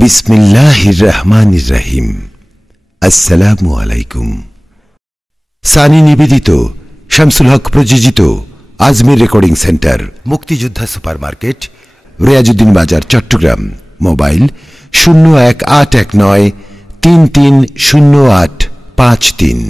বিসমিল্লাহির রহমানির রহিম। আসসালামু আলাইকুম। সানি নিবেদিত, শামসুল হক প্রযোজিত আজমির রেকর্ডিং সেন্টার, মুক্তিযোদ্ধা সুপারমার্কেট, রিয়াজউদ্দিন বাজার, চট্টগ্রাম। মোবাইল 0189330853।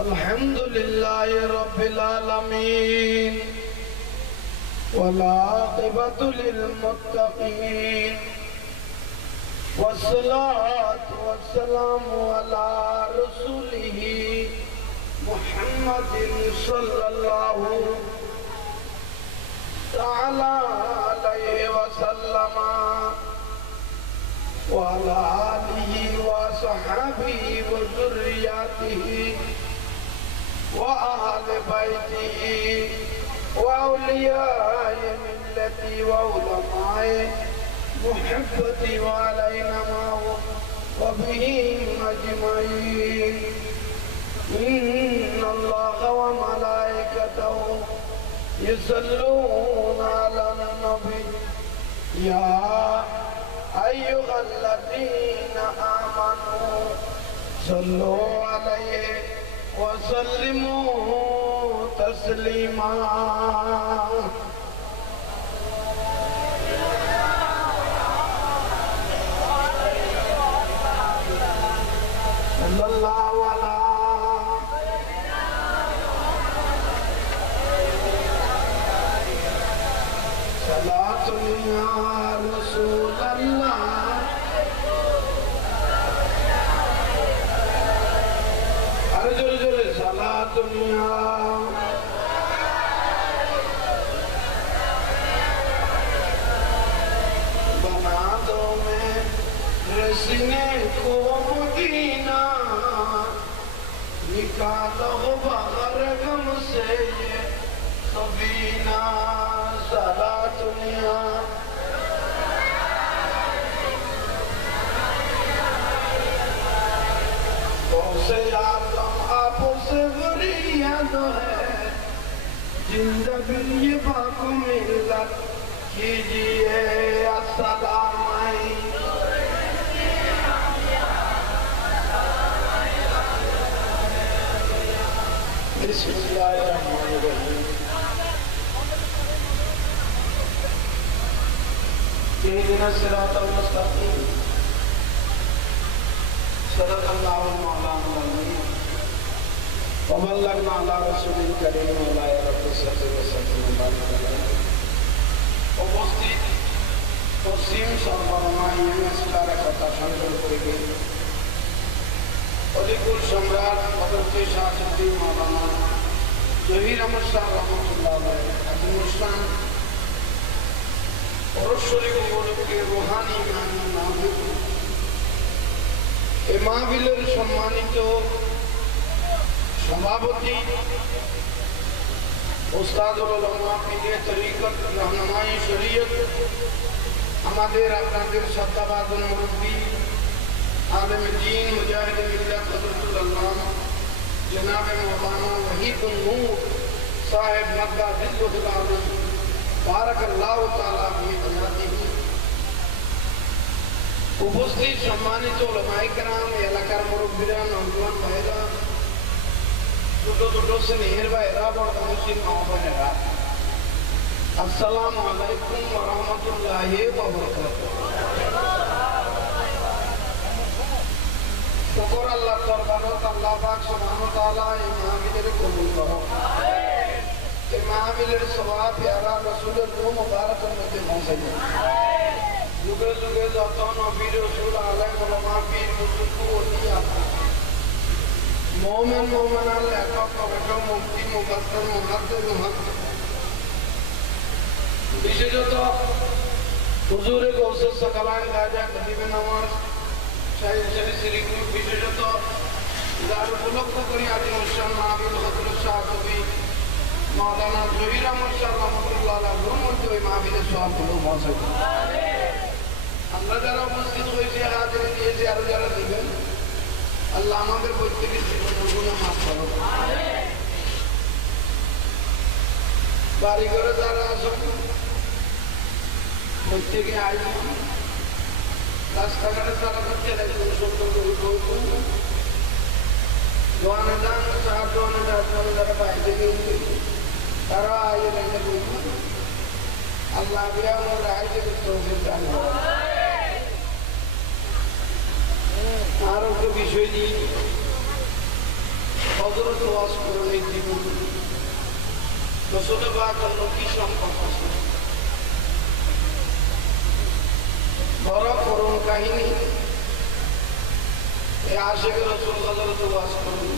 अल्हम्दुलिल्लाह रब्बिल आलमीन वलाक़िबतु लिलमुत्तक़ीन वस्सलातु वस्सलामु अला रसूलिही मुहम्मदिन सल्लल्लाहु तआला अलैहि वसल्लम व अला आलिहि व सहाबिहि व ज़ुर्रिय्यतिही وأهل بيته وأولياء ملتي وعلماء محبتي وعلينا معهم وبهم أجمعين إن الله وملائكته يصلون على النبي يا أيها الذين آمنوا صلوا عليه وسلموا تسليما صلى الله على صلاة يا رسول الله दुनिया बना दो मैं रसीने को मदीना निकालो बाहर गम से ये सबीना सारा दुनिया से आपसे जिंदगी ये बाको मिलत कीजिए अस्सलाम बिस्मिल्लाहिर्रहमानिर्रहीम इहदिना सिरातल मुस्तकीम सल्लल्लाहु अलैहि वसल्लम वबल्लगना अला रसूलिल करीम व अला रब्बिस উপস্থিত পশ্চিম সরবরাহ ইউনিভার্সিটির কথা সংগ্রহ করে অলিকুল সম্রাট হযরত শাহসুদ্দীন মাওলানা জহির আহমদ শাহ রহমাতুল্লাহ আলাইহি ইসলাম পরশ্বরী উপলক্ষে রুহানি মাহফিল এই মাহফিলের সম্মানিত সভাপতি উস্তাদুল উলামা পীরে তরিকত রাহনুমাই শরীয়ত আমাদের আপনাদের শ্রদ্ধাভাজন মুরব্বী আলেম দ্বীন মুজাহিদ মিল্লাত হযরতুল আল্লাহ জনাব মাওলানা ওয়াহিদুন নূর সাহেব মাদ্দা দিল্লুল আলম বারাকাল্লাহু তাআলা ফি হায়াতিহি উপস্থিত সম্মানিত উলামায়ে কেরাম এলাকার মুরব্বিরা নওজওয়ান ভাইরা দুটো স্নেহের ভাইরা বড় মুসলিম মা বোনেরা আসসালামু আলাইকুম ওয়া রাহমাতুল্লাহি ওয়া বারাকাতুহু। শুকর আল্লাহর দরবারে আল্লাহ পাক সুবহানাহু ওয়া তাআলা এই মাহফিলের কবুল করুন। এই মাহফিলের সওয়াব প্যারা রাসূলের রূহ মুবারকের মধ্যে পৌঁছায়। যুগে যুগে যত নবী রাসূল আলাইহিস সালাম পীর বুজুর্গ मोमेन मोमेन लेखक गवेषक मुफ्ती मुफास्सिर मुहाद्दिस मुहद्दिस विशेषत हुजूरे गौसे सकलान खाजा गरीबे नवाज शाहीन शरीफ श्रीगुरु विशेषत যার উপলক্ষ করি আজিমুশান মাহফিল হযরত শাহ কবি মাওলানা জহির আহমদ শাহ রহমাতুল্লাহ আলাইহির মধ্যে ওই মাহফিলের সবগুলো পৌঁছাবে আমরা যারা উপস্থিত হয়েছি হাজিরি দিয়েছি আর যারা দিবেন আল্লাহ আমাদের প্রত্যেকের জীবনের গুনাহ মাফ করুন আমিন বাড়ি ঘরে যারা আছেন প্রত্যেকে আইন রাস্তাঘাটে যারা হচ্ছে একজন সুন্দর করে বলুন দোয়ানে যান সাহায্য যারা বাইরে গিয়ে তারা আইয়ে রেখে বলুন আল্লাহ বিয়া আমরা আইতে তৌফিক দান করুন আর একটা বিষয় নিয়ে হযরত ওয়াজ করেন এই জীবন রাসূল পাক আল্লাহ কি সম্পর্ক আছে বড় করুণ কাহিনী এই আশিক রাসূল হযরত ওয়াজ করেন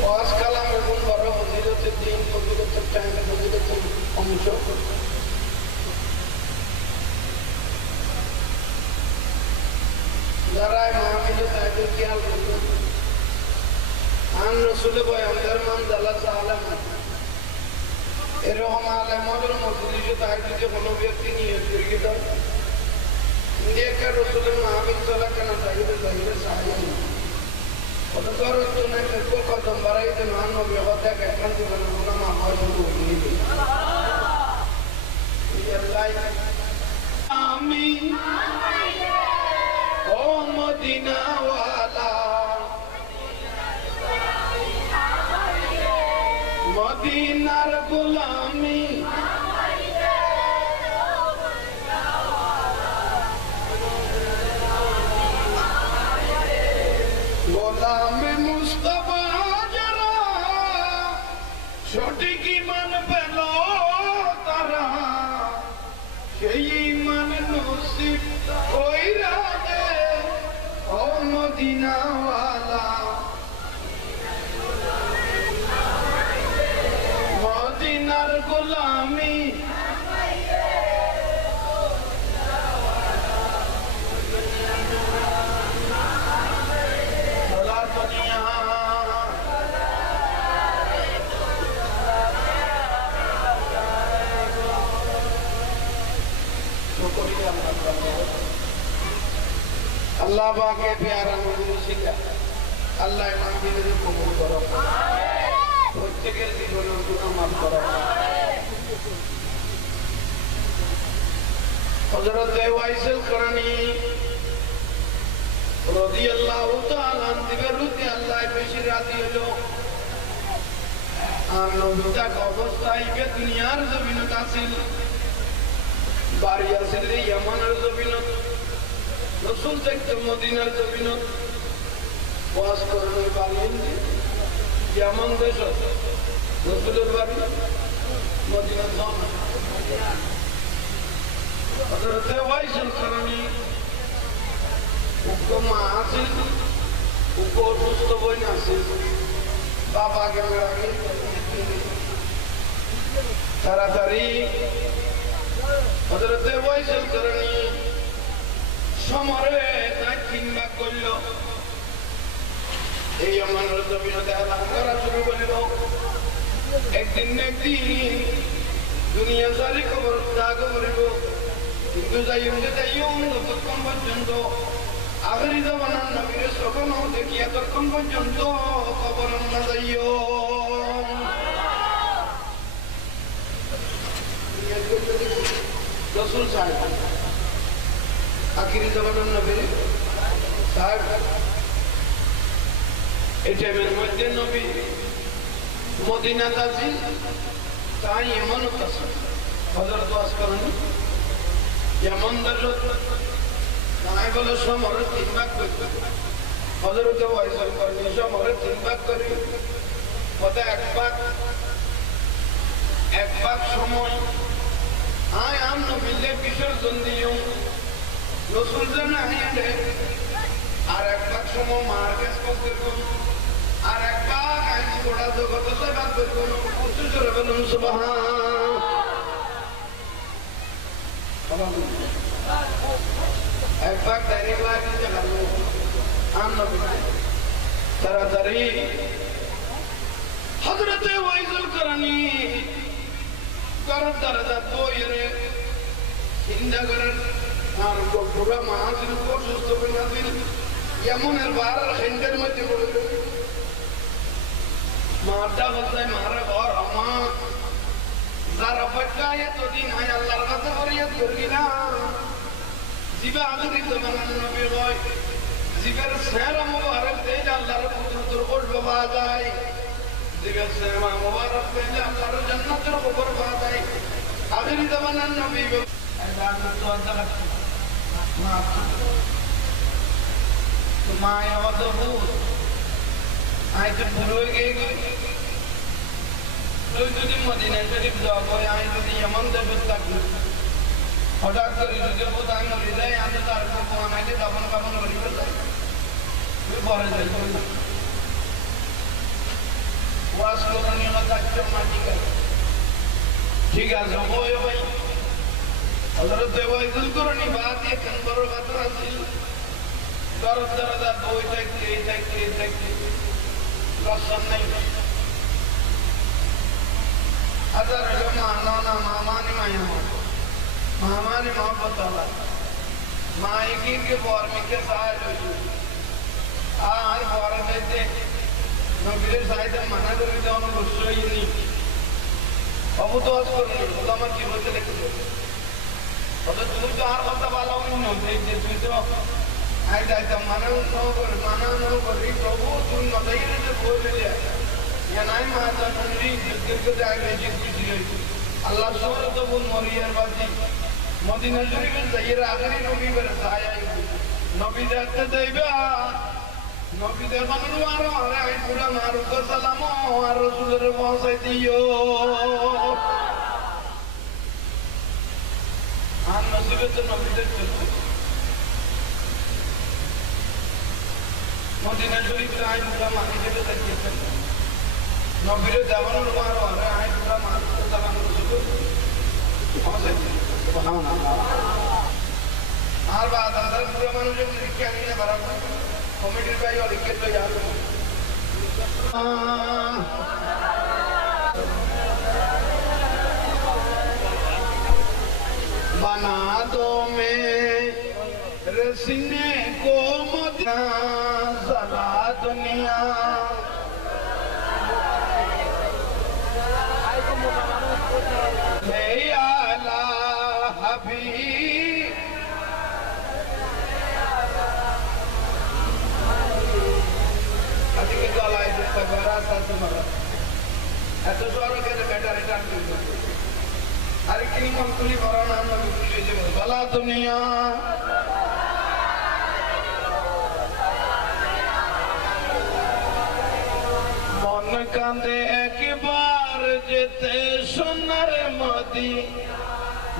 ওয়াজ কালাম এবং বড় ফজিলতের দিন ফজিলতের টাইমে ফজিলতের অংশ যারা মাহফিলে তাদের খেয়াল করবেন আন রাসূলে বয়ানদার মান জালাসা আলামা এরকম আলেমদের মজলিসে তাহাজ্জুদে কোনো ব্যক্তি নিয়ত করিয়ে দাও নেকর রাসূলের মাহফিল চলা কেন তাইবে তাইবে সাহায্য অতঃপর তুমি একটু কদম বাড়াইতে মান নবী হত্যা কেন জীবন গুনাহ মাফ শুরু হয়ে গেল আল্লাহ আমিন ও মদিনা ওয়ালা মদিনার গোলামি গোলামি মুস্তাফা যারা সঠিক ঈমান পেল তারা সেই ঈমান নসিব কইরা দে ও মদিনা ওয়ালা মদিনার গোলামি সারা দুনিয়া अल्लाह बाके प्यारा मुर्शिदा अल्लाह मांगिले कबूल करो প্রত্যেকের জীবনের গুনাহ মাফ করো হযরত ওয়াইসিল করনি রাদিয়াল্লাহু তাআলা আনহু রুতে আল্লাহ বেশি রাজি হলো আর নবীতা অবস্থায় কে দুনিয়ার জমিনত আছিল বাড়ি আছিল ইয়ামানের জমিনত রাসূল দেখতে মদিনার জমিনত ওয়াজ করতে পারলেন ইয়ামান দেশ রাসূলের বাড়ি মদিনা জানা হযরত ওয়াইসিল করনি উকো মা আছিল উকো সুস্থ বই আছিল বাবাকে মেরে তাড়াতাড়ি হযরত ওয়াইসিল করনি সমরে দাক্ষিণ ভাগ করল এই আমাদের জমিতে আলাদা করা শুরু করল একদিন দুনিয়া সারি খবর দাগ করিব কিন্তু যাইম ততক্ষণ পর্যন্ত আখেরি জমানার নবীর সকল দেখি এতক্ষণ পর্যন্ত খবর না যাইও রাসূল সাহেব আখেরি জমানার নবীর সাহেব এটার মধ্যে নবী মদিনা যাচ্ছেন তাই এমন আছে হযরত ওয়াজ করেন যেমন দরজত নাই বলে সমরে তিন ভাগ করতে হযরত ওয়াইসিল করেন সমরে তিন ভাগ করে ওটা এক ভাগ সময় আয় আম নবীলে বিসর্জন দিও রসুল যেন আইনে আর এক লাখ সময় মার্কেট করতে আর এক লাখ আইন গোড়া জগত সেবাদ করুন উচ্চ চলে বলুন সুবহান এক লাখ ডাইরেক্ট লাখ নিতে পারবো আর নবী তাড়াতাড়ি হযরতে ওয়াইজুল করনি করত দরজা তো এরে চিন্তা করেন আর পুরা মাহাজির উপর সুস্থ করে দিন এমনের বার হেন্ডের মধ্যে পড়ে মারটা বলতে মারা ঘর আমার যার অপেক্ষায় এতদিন হয় আল্লাহর কাছে ফরিয়াদ করি না জিবা আদরি তো বানানো নবী হয় জিবের সেরা মুবারক দেয় আল্লাহর পুত্র বসব পাওয়া যায় জিবের সেরা মুবারক দেয় আল্লাহর জান্নাতের খবর পাওয়া যায় আদরি তো বানানো নবী মায় অত ভূত আই তো ভুল হয়ে গিয়ে তুই যদি মদিনা শরীফ যাওয়া হয় আমি যদি এমন দেব থাকবো হঠাৎ করে যদি ভূত আমি মরে যাই আমি তার আমাকে দাপন কাপন করি তুই পরে যাই ওয়াশ করণীয় থাকছে মা ঠিক আছে ওই ভাই হযরত ওয়াইজুল করনি বাদ এখন বড় কথা আছে করত দরজা বই দেখতে লসন নাই আদার মানা মামানি মামানি মোহব্বত আল্লাহ মাইকির के बोर में के साथ আর बोर देते নবীর সাইতে মানা করে দেওয়ার অবশ্যই নেই অবতোয়াজ করনি ওলামা কি বলতে লিখে ওটা তুই তো আর কথা ভালো নয় যে তুই তো আই যাইতা মানা ন করি প্রভু তুই নদাই রে বলে দে ইয়া নাই মাতা নরি জিকির করে আগে জিকির দিই আল্লাহ সুবহানাহু তো বল মরিয়ার বাতি মদিনা শরীফের যাইয়ের আখেরি নবী বের ছায়া নবী দেখতে দেইবা নবী দেখানোর আর আই পুরা মারুক সালাম আর রাসূলের পৌঁছাই দিও আর নসিবে তো নবী দেখতে মদিনা শরীফের আই পুরা মারুকে দেখতে নবীর দেখানোর আর আই পুরা মারুক সালাম রাসূল পৌঁছাই আর বাদ আদার পুরা মানুষের নিরীক্ষা নিয়ে বাড়াবো কমিটির ভাই অলিখিত তো যাবে बना दो मेरे सीने को मदीना सारा दुनिया हे आला हबीब আজকে গলায় দুটো গলা আছে মারা এত জোরে করে বেটা রিটার্ন করবে আর কি মনকুলি বরানা আমরা খুশি হয়ে যাব বলা দুনিয়া মন কাঁদে একবার যেতে সোনার মদি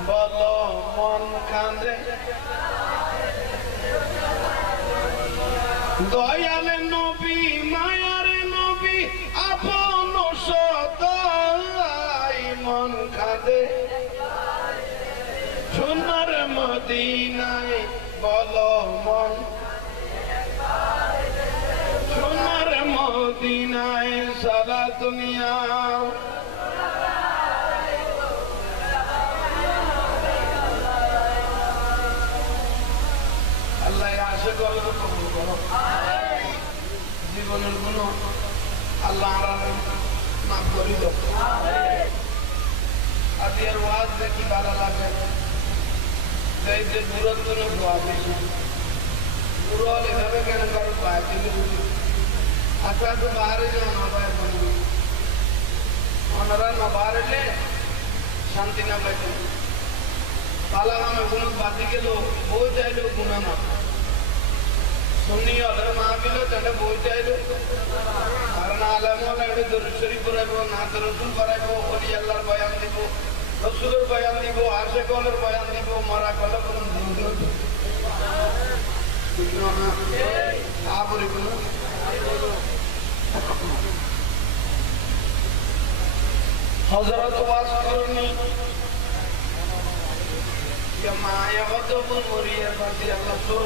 বলো মন কাঁদে দয়ালে নবী মায়ার নবী আপন সদাই মন কাঁদে সোনার মদিনায় বলো মন সোনার মদিনায় সারা দুনিয়া আল্লাহ আশা করো কবুল করো জীবনের গুণ আল্লাহ মাফ করে দাও আজকের ওয়াজ দেখি ভালো লাগে এই যে দূরত্ব দোয়া বেশি দূর হলে এভাবে কেন কারো পায় দিলে আপনার তো বাইরে যাও না পায় বলবি ওনারা না বাইরে শান্তি না পাইতে পালা নামে কোনো বাদি গেল বই চাইলেও গুণা না শুনি ওদের মাহফিলে তাহলে বই চাইলো কারণ আলম হলে একটু দরুদ শরীফ করাইব নাত রসুল করাইব ওলি আল্লাহর বয়ান দিব রসুলের বয়ান দিব আশেকলের বয়ান দিব মরা কলে কোনো পরিগুলো হযরত ওয়াজ করনি যে মায়া কত মরিয়া পাশে আল্লাহ তো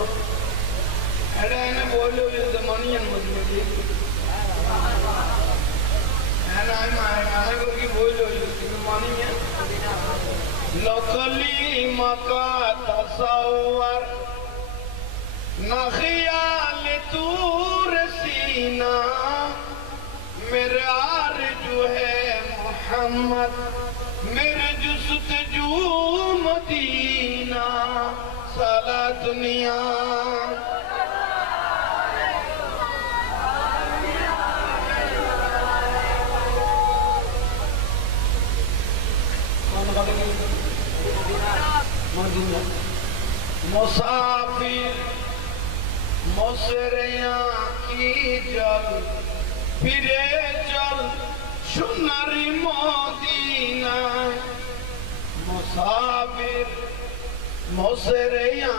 এটা এনে বললো যে মনিয়ান মজমুদি হ্যাঁ না মায়া মায়া করে বললো যে মনিয়ান লকলি মাকা তাসাওয়ার না খিয়াল তুর सीना मेरा आरज़ू है मोहम्मद मेरे जुस्तजू मदीना साला दुनिया मुसाफिर मोसरिया की जल फिरे चल सुनरी मदीना मुसाफिर मोसरिया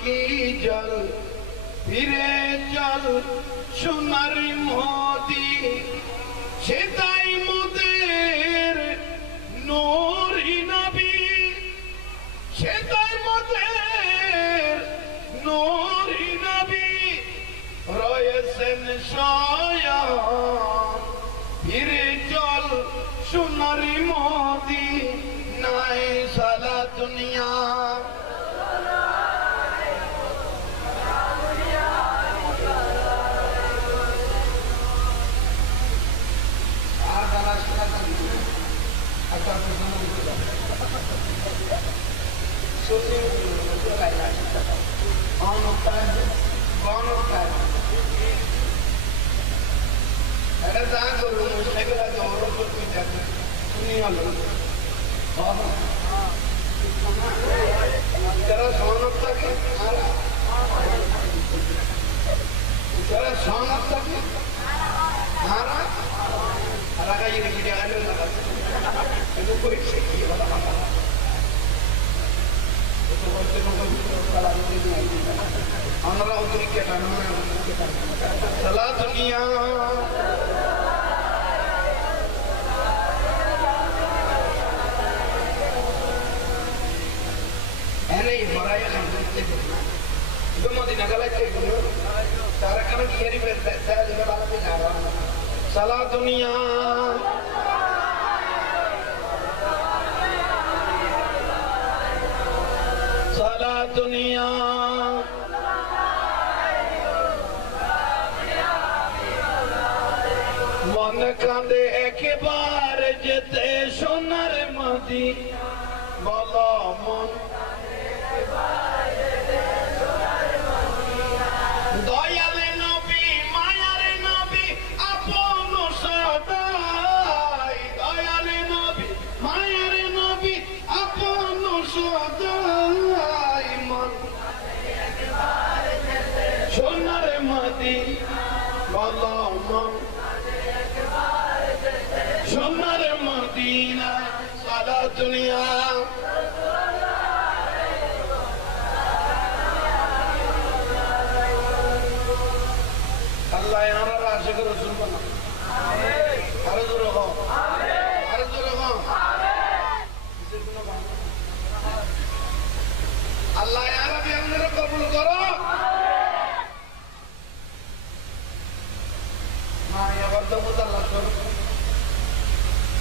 की जल फिरे चल सुनरी मदीना सेदाई मुदेर नूरी नबी सेदाई मुदेर नूरी नबी রয়েছেন শয়ন ফিরে চল সোনারি মদিনায় সালা দুনিয়া अरे जान करो मुझे के लिए औरों को कोई जाते सुनिए लो जरा सोनता के जरा सोनता के हारा हारा का ये देखिए आने लगा तो कोई नहीं वाला तो बोलते लोगों को वाला नहीं आई हमरा उतरी के नाम सला दुनिया एने बड़ाई करते तो मदीना गलत है तारा का किरी पे ताज वाला पे जा रहा सला दुनिया सला दुनिया मन कांदे एकबार जेते सोनार मदी बोलो मन दयाले नबी मायारे नबी आपन सदाई दयाले नबी मायारे नबी आपन सदाई मन सोनार मदी बोलो मन सोनार मदीना साला दुनिया अल्लाह यारा आशिक रसूल बना अर्ज़ रहो अर्ज़ रहो अल्लाह यारा भी हमने कबूल करो हाँ ये वर्द मुतल्ला करो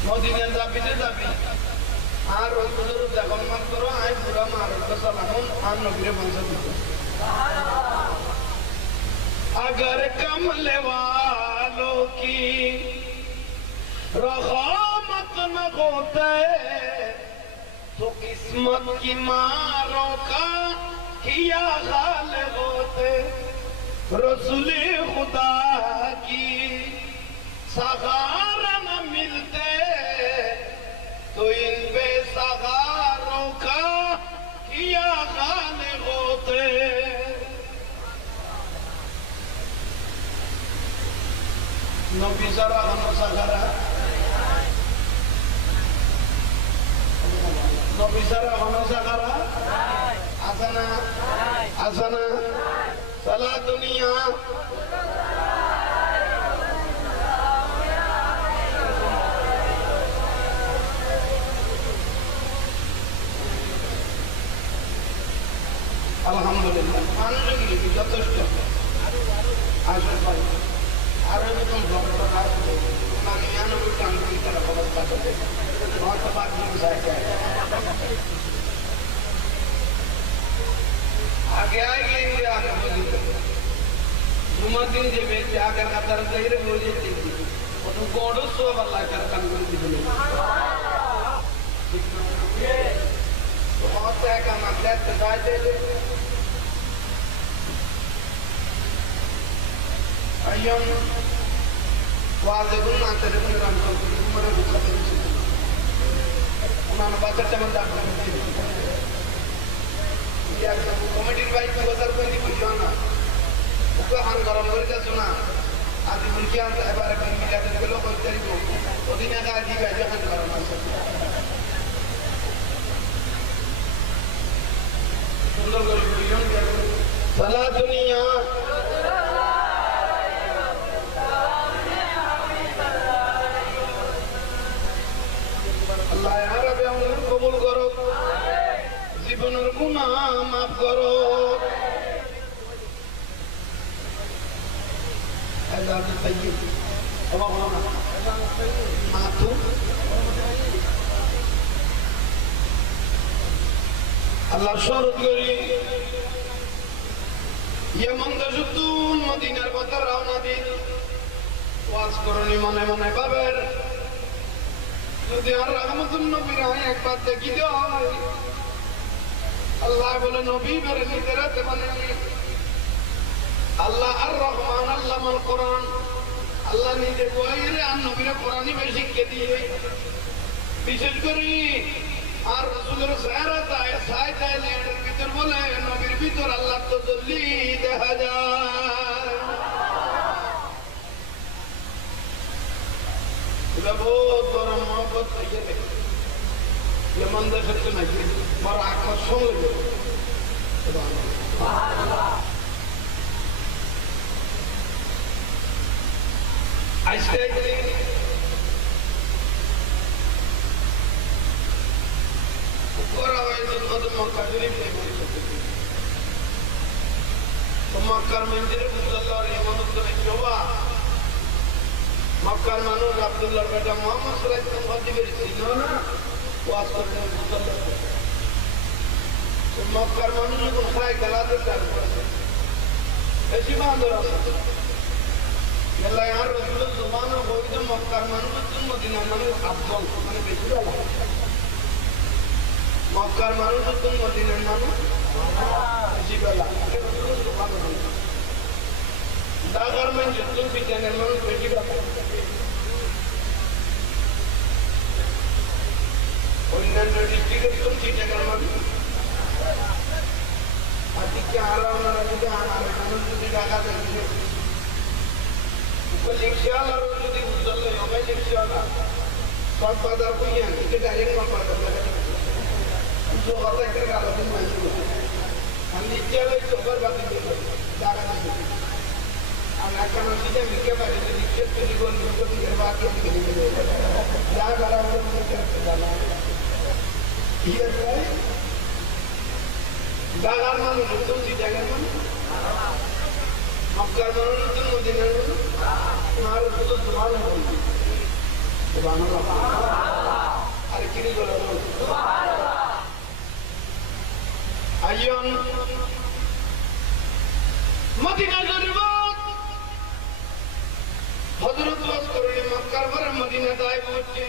मदीना जाबी ने जाबी आर रसूलर देखन मान करो आय पूरा मारो सलाम आन नबीरे बंद दो अगर कमले वालों की रहमत न होते तो किस्मत की मारों का किया हाल होते रसूले खुदा की सहारा न मिलते तो इन बेसहारों का किया हाल होते नबी जरा हनसागरा नबी जरा हनसागरा आसना आसना सला दुनिया আলহামদুলিল্লাহ মানুষ কি যথেষ্ট আসল পাই আর এরকম ভক্তরা আসবে মানে 99 টান করে তারা খবর পাঠাবে হয়তো 5 দিন জায়গায় आगे आएंगे आगे बोली जुम्मा दिन जे बेचे आगे कतर गईरे बोली थी और तो कोडो सो वाला कर काम कर दी बोली तो बहुत है काम अगले तजाय दे अयम वाले गुना तेरे में राम को मरे दुखा दे उन्होंने बात करते में दाग या कमेटी बाइक में बदल कोई नहीं बुझा ना उसका हाल गरम कर दिया सुना आदि मुल्किया है बारे में मिला तो लोग कोई तरीक हो तो दिन का आदि का जहां गरम है सुंदर गरी बुझा सला दुनिया अल्लाह यार अब हम कबूल करो জীবনের গুনাহ মাফ করো আল্লাহ তাইয়্যিব বাবা বাবা মাতু আল্লাহ শরত করি ইয়ামান দাসুতুন মদিনার পথে রওনা দিন ওয়াজ করনি মনে মনে ভাবেন যদি আর রহমতুন নবীর একবার দেখি দাও अल्लाह बोले नबी मेरे निकरत बनेंगे अल्लाह अर्रहमान अल्लाह मल कुरान अल्लाह निजे कोई आन नबीरे कुरानी में शिक्षा दिए विशेष करी আর রাসূলের জিয়ারত আয় সাইদায় লেডের ভিতর বলে নবীর ভিতর আল্লাহ তাআল্লি দেখা যায় এটা বহুত বড় মহব্বত হয়ে গেছে यमन दशक में बड़ा आकर्षण लगे ऐसे ऊपर आवाज़ तो मक्का शरीफ नहीं बोल सकते तो मक्का मंदिर मुसल्ला और यमन उत्तर शोभा मक्का मानो अब्दुल्लाह बेटा मोहम्मद सल्लल्लाहु अलैहि वसल्लम वास करने मुसल्ला तो मक्का मानो जो खाए गलाते कर ऐसी बात हो रहा है यल्ला यार रसूल ज़ुबान हो तो मक्का मानो तो मदीना मानो अफजल माने बेहतर है मक्का मानो तो मदीना मानो ऐसी बात रसूल ज़ुबान हो दागर में जितने भी जगह मानो बेटी बात उन्नत डिस्ट्रिक्ट तुम सीटे कर मानो अति क्या आ रहा होना रखते हैं आना मानो तो दिखागा तो इसे तो लिखियाला रोज़ दी उज्जल ले हमें लिखियाला कौन पादर कोई है इसे डायरेक्ट कौन पादर लगे जो करता है कर काला दिन में हम लिखियाला इस ऊपर बात नहीं दागा नहीं हम ऐसा मसीहा मिलके बैठे थे लिखिया तो लिखो लिखो तो निर्वाह के लिए मिले क्या करा वो मुझे क्या जाना ये है दागा मानो तुम सी जगह मानो मक्का मानो तुम मदीना मानो नारे तो सुभान अल्लाह सुभान अल्लाह अरे किनी बोला सुभान अल्लाह आयन मदीना जरूरत हजरत वास करने मक्का पर मदीना दाए पहुंचे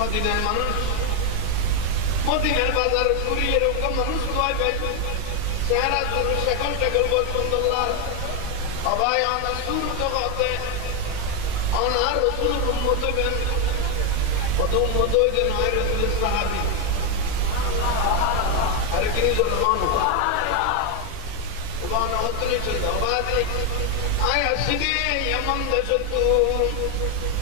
मदीना मानुष मदीना बाजार पूरी ये रोका मानुष को आए बैठे सहरा जरूर शक्ल बहुत सुंदर लाल अब आए आना सूर तो कहते आना रसूल उम्मत बन और तो उम्मत हो इधर आए रसूल सहाबी अरे किन्हीं जो लमानो उबाना होते नहीं चलता उबादे आए हसीने यमन दशतु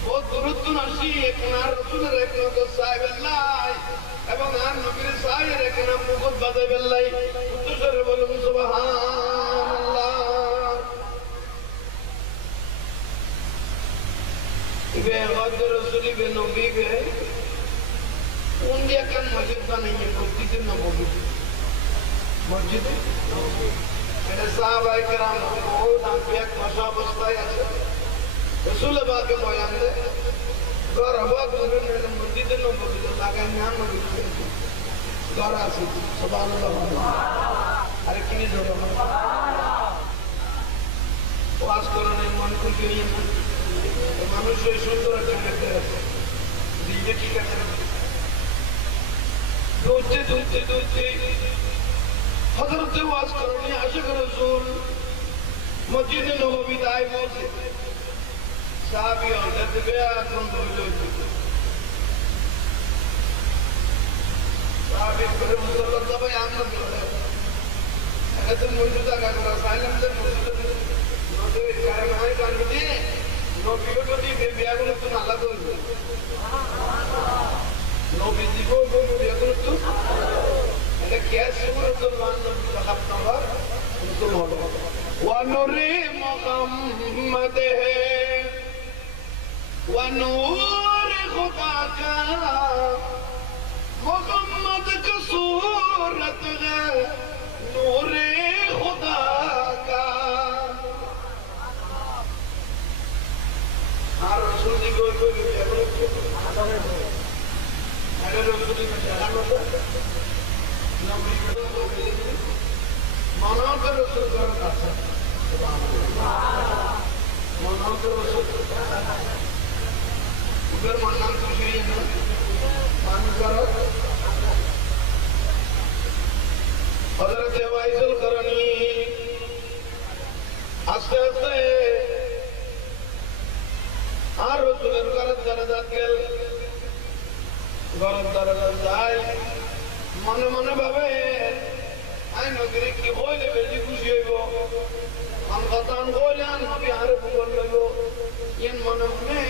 वो दुरुत्तु नशी एक नार रसूल रखना तो साहिब अल्लाह एवं नार नबीर साहिब रखना मुकुट बदे बिल्लाई तो शर बोलूं सुभान अल्लाह इबे वक्त रसूली बे नबी बे उन dia kan wajib kan ini bukti itu nabi মসজিদে এটা সাহাবায়ে কেরাম বহুত আম্বিয়া কষা অবস্থায় আছে রাসূল পাকে বয়ান দেয় ঘর হবাদ মসজিদে নববীতে লাগাই না নবী ঘর আছে সুবহানাল্লাহ আরে কি জোরে ওয়াজ করানোর মন খুলে নিয়ে মানুষ ওই সুন্দর একটা দিকে ঠিক আছে দৌড়তে দৌড়তে দৌড়তে হযরতে ওয়াজ করানি আশিক রাসূল মসজিদে নববীতে আই বসে সাহাবী হযরত বেয়াকুন দৌড়তে সাহাবী করে মুসল্লা ভাই আমরা এখন মসজিদে কাগরা সাইলেন্সের মসজিদে নবী কারণ হয় কান্দি নবী যদি বেয়াকুন তো আল্লাহ করবে নবী জীবন বেয়াকুন তো এটা কেসে তো মান খারাপ নাম্বার তো হলো ওয়া নুরি মুহাম্মাদে ওয়া নূর খুদাকা মুহাম্মদ की सूरत है नूर खुदा का আর রাসূল জি কই আরে রাসূল জি জানানো নবী মানব রাসূল করার কাছে সুবহানাল্লাহ মানব রাসূল উদের মাননাম খুশি না মান করো হযরত ওয়াইসুল করনি আস্তে আস্তে আর রাসূলের ঘরের দরজা গেল ঘরের দরজা যায় মনে মনে ভাবে আই নগরে কি হইলে বেশি খুশি হইব আম কথান কইলে আন নবী আর বল লইব ইন মনে মনে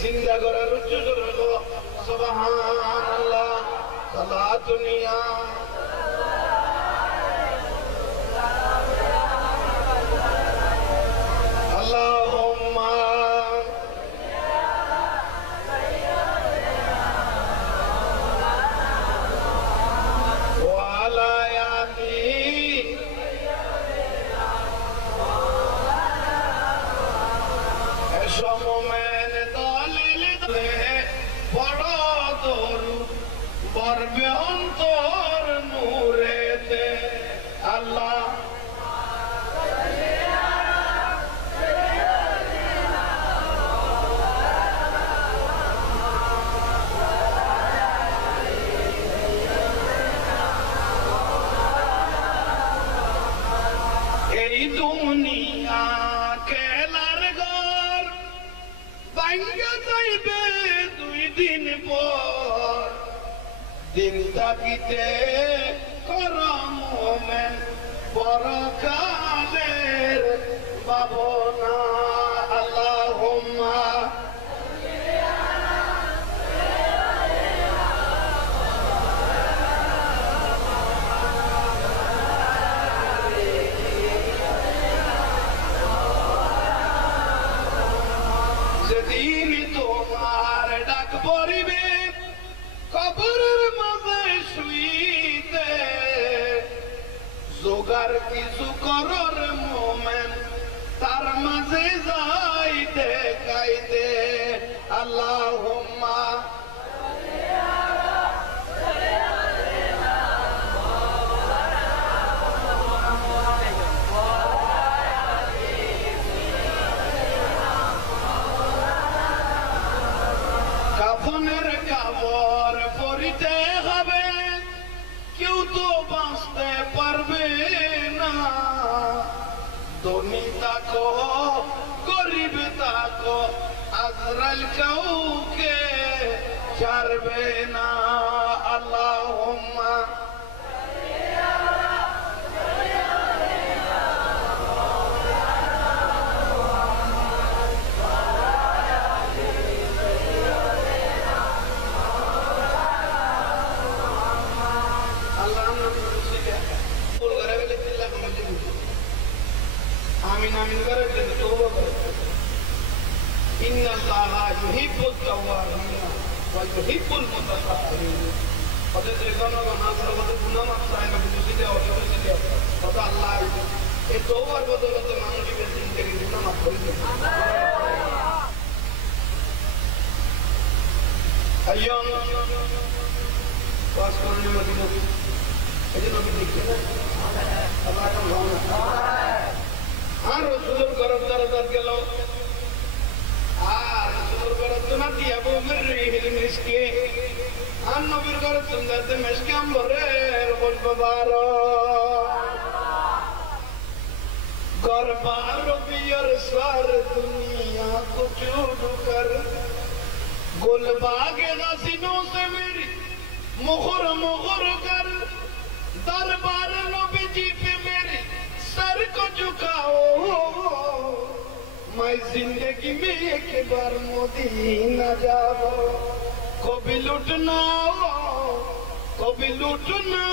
জিন্দা করার উচ্চ করব সুবহানাল্লাহ সালাতুনিয়া আল্লাহুম্মা পর্বে অন্তর নূরেতে আল্লাহ এই দুনিয়া খেলার ঘর ভাঙ্গা যাইবে 2 দিন পর দিন থাকিতে করম মোমেন পরকালের ভাবনা আল্লাহুম্মা যেদিন তোমার ডাক পড়িবে কবরের মাঝে শুইতে জোগার কিছু করর মোমেন তার মাঝে যাইতে কাইতে আল্লাহুম্মা কাফনের কাবর পরিতে হবে কেউ তো বাঁচতে পারবে না ধনী তাকো গরিব তাকো আজরাইল কাউকে ছাড়বে না আল্লাহুম্মা আমিন আমিন করে তওবা করে ইন্নাল্লাহা ইউহিব্বুত তাওয়াবিন ওয়া ইউহিব্বুল মুতাতাহহিরিন ওদের জন্য নামাজ পড়তে গুনাহ মাফ চায় না বুঝিতে হবে ये दो बार बदौलत मानव की जिंदगी गुनाह माफ कर दिया अय्याम पास करने मदीना ये नबी देखिए ना अल्लाह का नाम हाँ रसूल करब दरद के लो हाँ रसूल करब तो ना दिया वो मेरे हिल मिसके हाँ नबी करब तुम दर्द मिसके हम भरे रोज बबारो गरबार बियर सार दुनिया को चूड़ कर गुलबाग हसीनों से मेरी मुखर मुखर कर दरबार नबी जी पे मेरे सर को झुकाओ मैं जिंदगी में एक बार मदीना जाओ कभी लुटना कभी लुटना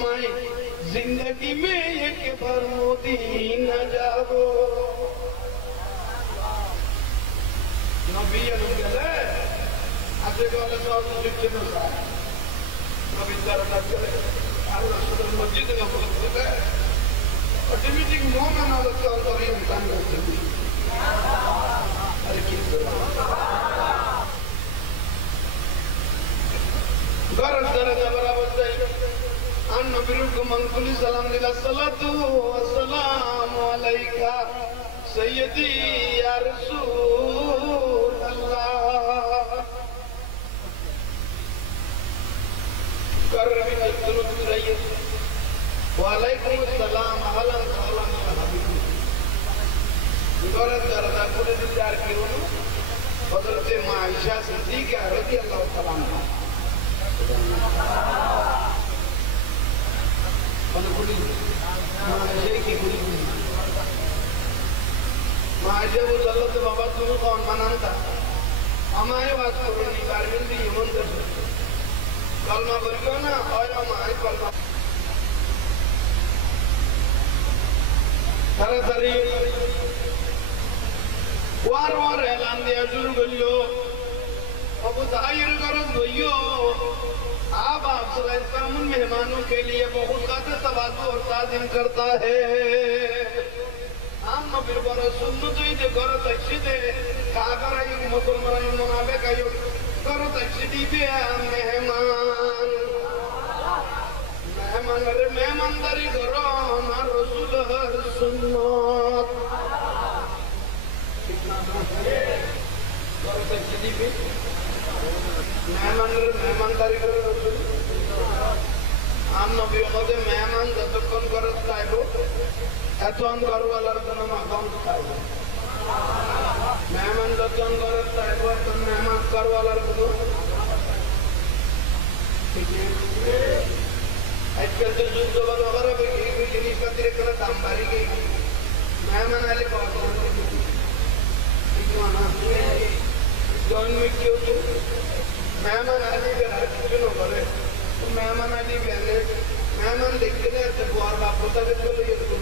मैं जिंदगी में एक बार मदीना जाओ नबी अनुगले आते वाले साहब शिक्षे में साहब नबी दरबार चले अल्लाह सुबह मस्जिद में बोलते हैं ऑटोमेटिक मोमेंट आ जाता है और ये इंसान करते हैं अरे किस गरज दरज बराबर है अन नबी को मनकुली सलाम दिला सलातु वस्सलाम अलैका सैयदी या रसूल अल्लाह कर भी दुरूद रहिए वालेकुम अस्सलाम अहलन सहलन या हबीबी गरज दरदा पूरे दिलदार की हो हजरत आयशा सिद्दीक़ा रज़ियल्लाहु तआला अन्हा अनुकुली मायशे की कुली मायशे वो जल्लत बाबा तुम कौन मनाता हमारे बात करो नहीं बारवीं दी मंदिर कलमा बरको ना और हमारे कलमा तरह तरह वार वार ऐलान दिया शुरू कर लो अब जाहिर करो भैयो आप सलाम मेहमानों के लिए बहुत ज्यादा तवाज़ु और ताज़ीम करता है हम नबी पर सुन्नत ही दे करो तकसीदे कागर है मुसलमान मुनाफे का यो करो तकसीदी पे मेहमान मेहमान रे मेहमानदारी करो ना रसूल हर सुन्नत करो तकसीदी पे मेहमानदारी करो हम नबी होते मेहमान যতক্ষণ করে চাইবো এতক্ষণ ঘরওয়ালার কোনো মাকাম চাইবো মেহমান যতক্ষণ করে চাইবো তখন মেহমান ঘরওয়ালার কোনো আজকাল তো যুদ্ধ বড় করে এই জিনিসপত্রের কোনো দাম বাড়ি গই মেহমান আলে কত ঠিক না জন্ম কেউ मेहमान आने के हर कुछ न करे तो मेहमान आने के पहले मेहमान देखते हैं तो बुआर बाप होता है तो ये तो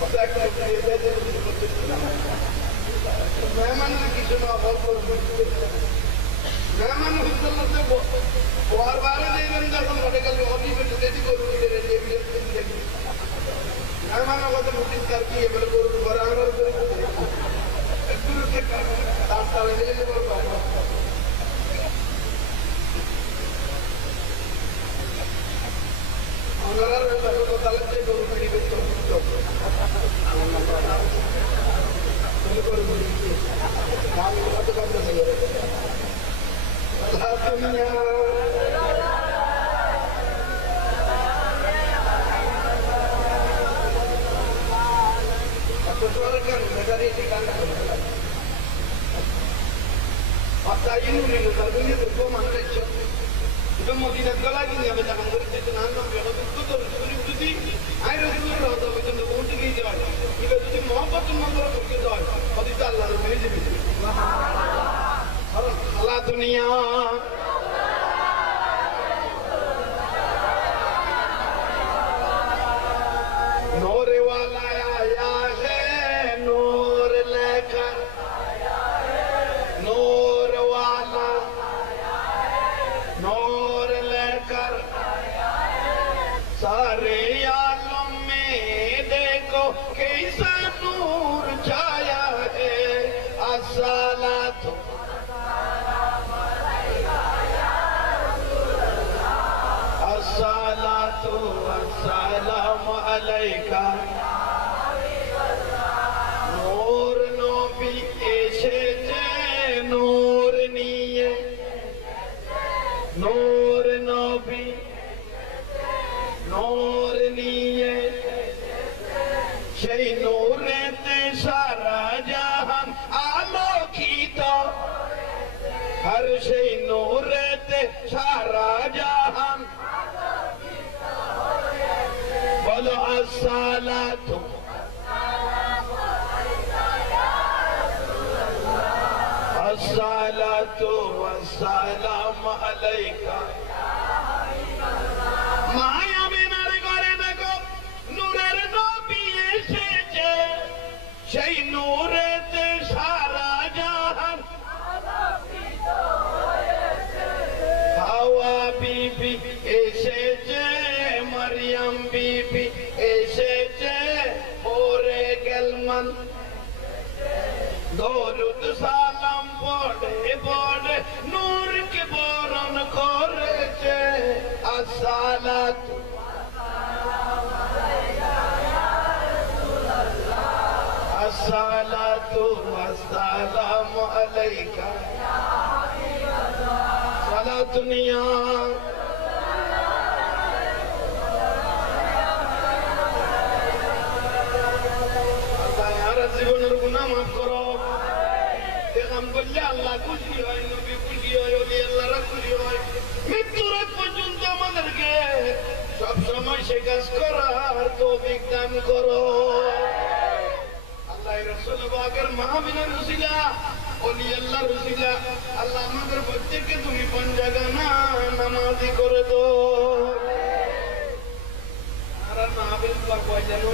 पता है क्या ये तो मेहमान ने किसी ने बहुत मेहमान ने कुछ तो से बुआर बार ने इनका हम मेडिकल और भी फैसिलिटी को भी दे रहे हैं मेहमान को तो नोटिस करके ये बिल्कुल बराबर hasta le viene por favor ahora resulta que tal vez yo me digo todo Hasta ahí no me gusta, no me gusta más de hecho. Yo me digo que la gente me da cuando dice que no me gusta todo, tú dices, ay no te gusta todo, porque no gusta que yo. Y que tú te mojas tú no lo porque doy. O dice Allah lo me dice. Allah dunia. नूर वाला आया है नूर लेकर नूर वाला नूर लेकर सारे आलम में देखो कैसा नूर छाया है अस्सलातु अस्सलातु वस्सलामु अलैका नूर नबी एसेছে नूर নিয়ে नूर नबी नूर নিয়ে সেই নূরেতে সারা জাহান আলোকিত আর সেই নূরেতে সারা জাহান বলো আসসালাতু আসসালাতু ওয়াসসালামু আলাইকা মায়া বিনার ঘরে দেখো নূরের নবী এসেছে সেই নূরেতে সারা জাহান আলোকিত হয়েছে হাওয়া বিবি এসেছে মরিয়ম বিবি এসেছে ওরে গেলমান দরুদ সালাম পড়ে পড়ে নূরকে বরণ করেছে আসসালাতু আসসালাতু ওয়াসসালামু আলাইকা সালাতু নিয়া জীবনের গুনাহ মাফ করো দেখাম বললে আল্লাহ খুশি হয় নবী খুশি হয় ওলি আল্লাহরা খুশি হয় মৃত্যুর আগ পর্যন্ত আমাদেরকে সব সময় সে কাজ করার তৌফিক দান করো আল্লাহ রাসূল পাকের মাহফিলের উসিলা ওলি আল্লাহর উসিলা আল্লাহ আমাদের প্রত্যেককে তুমি পঞ্জাগানা নামাজি করে দাও আর মাহফিল কয় জানো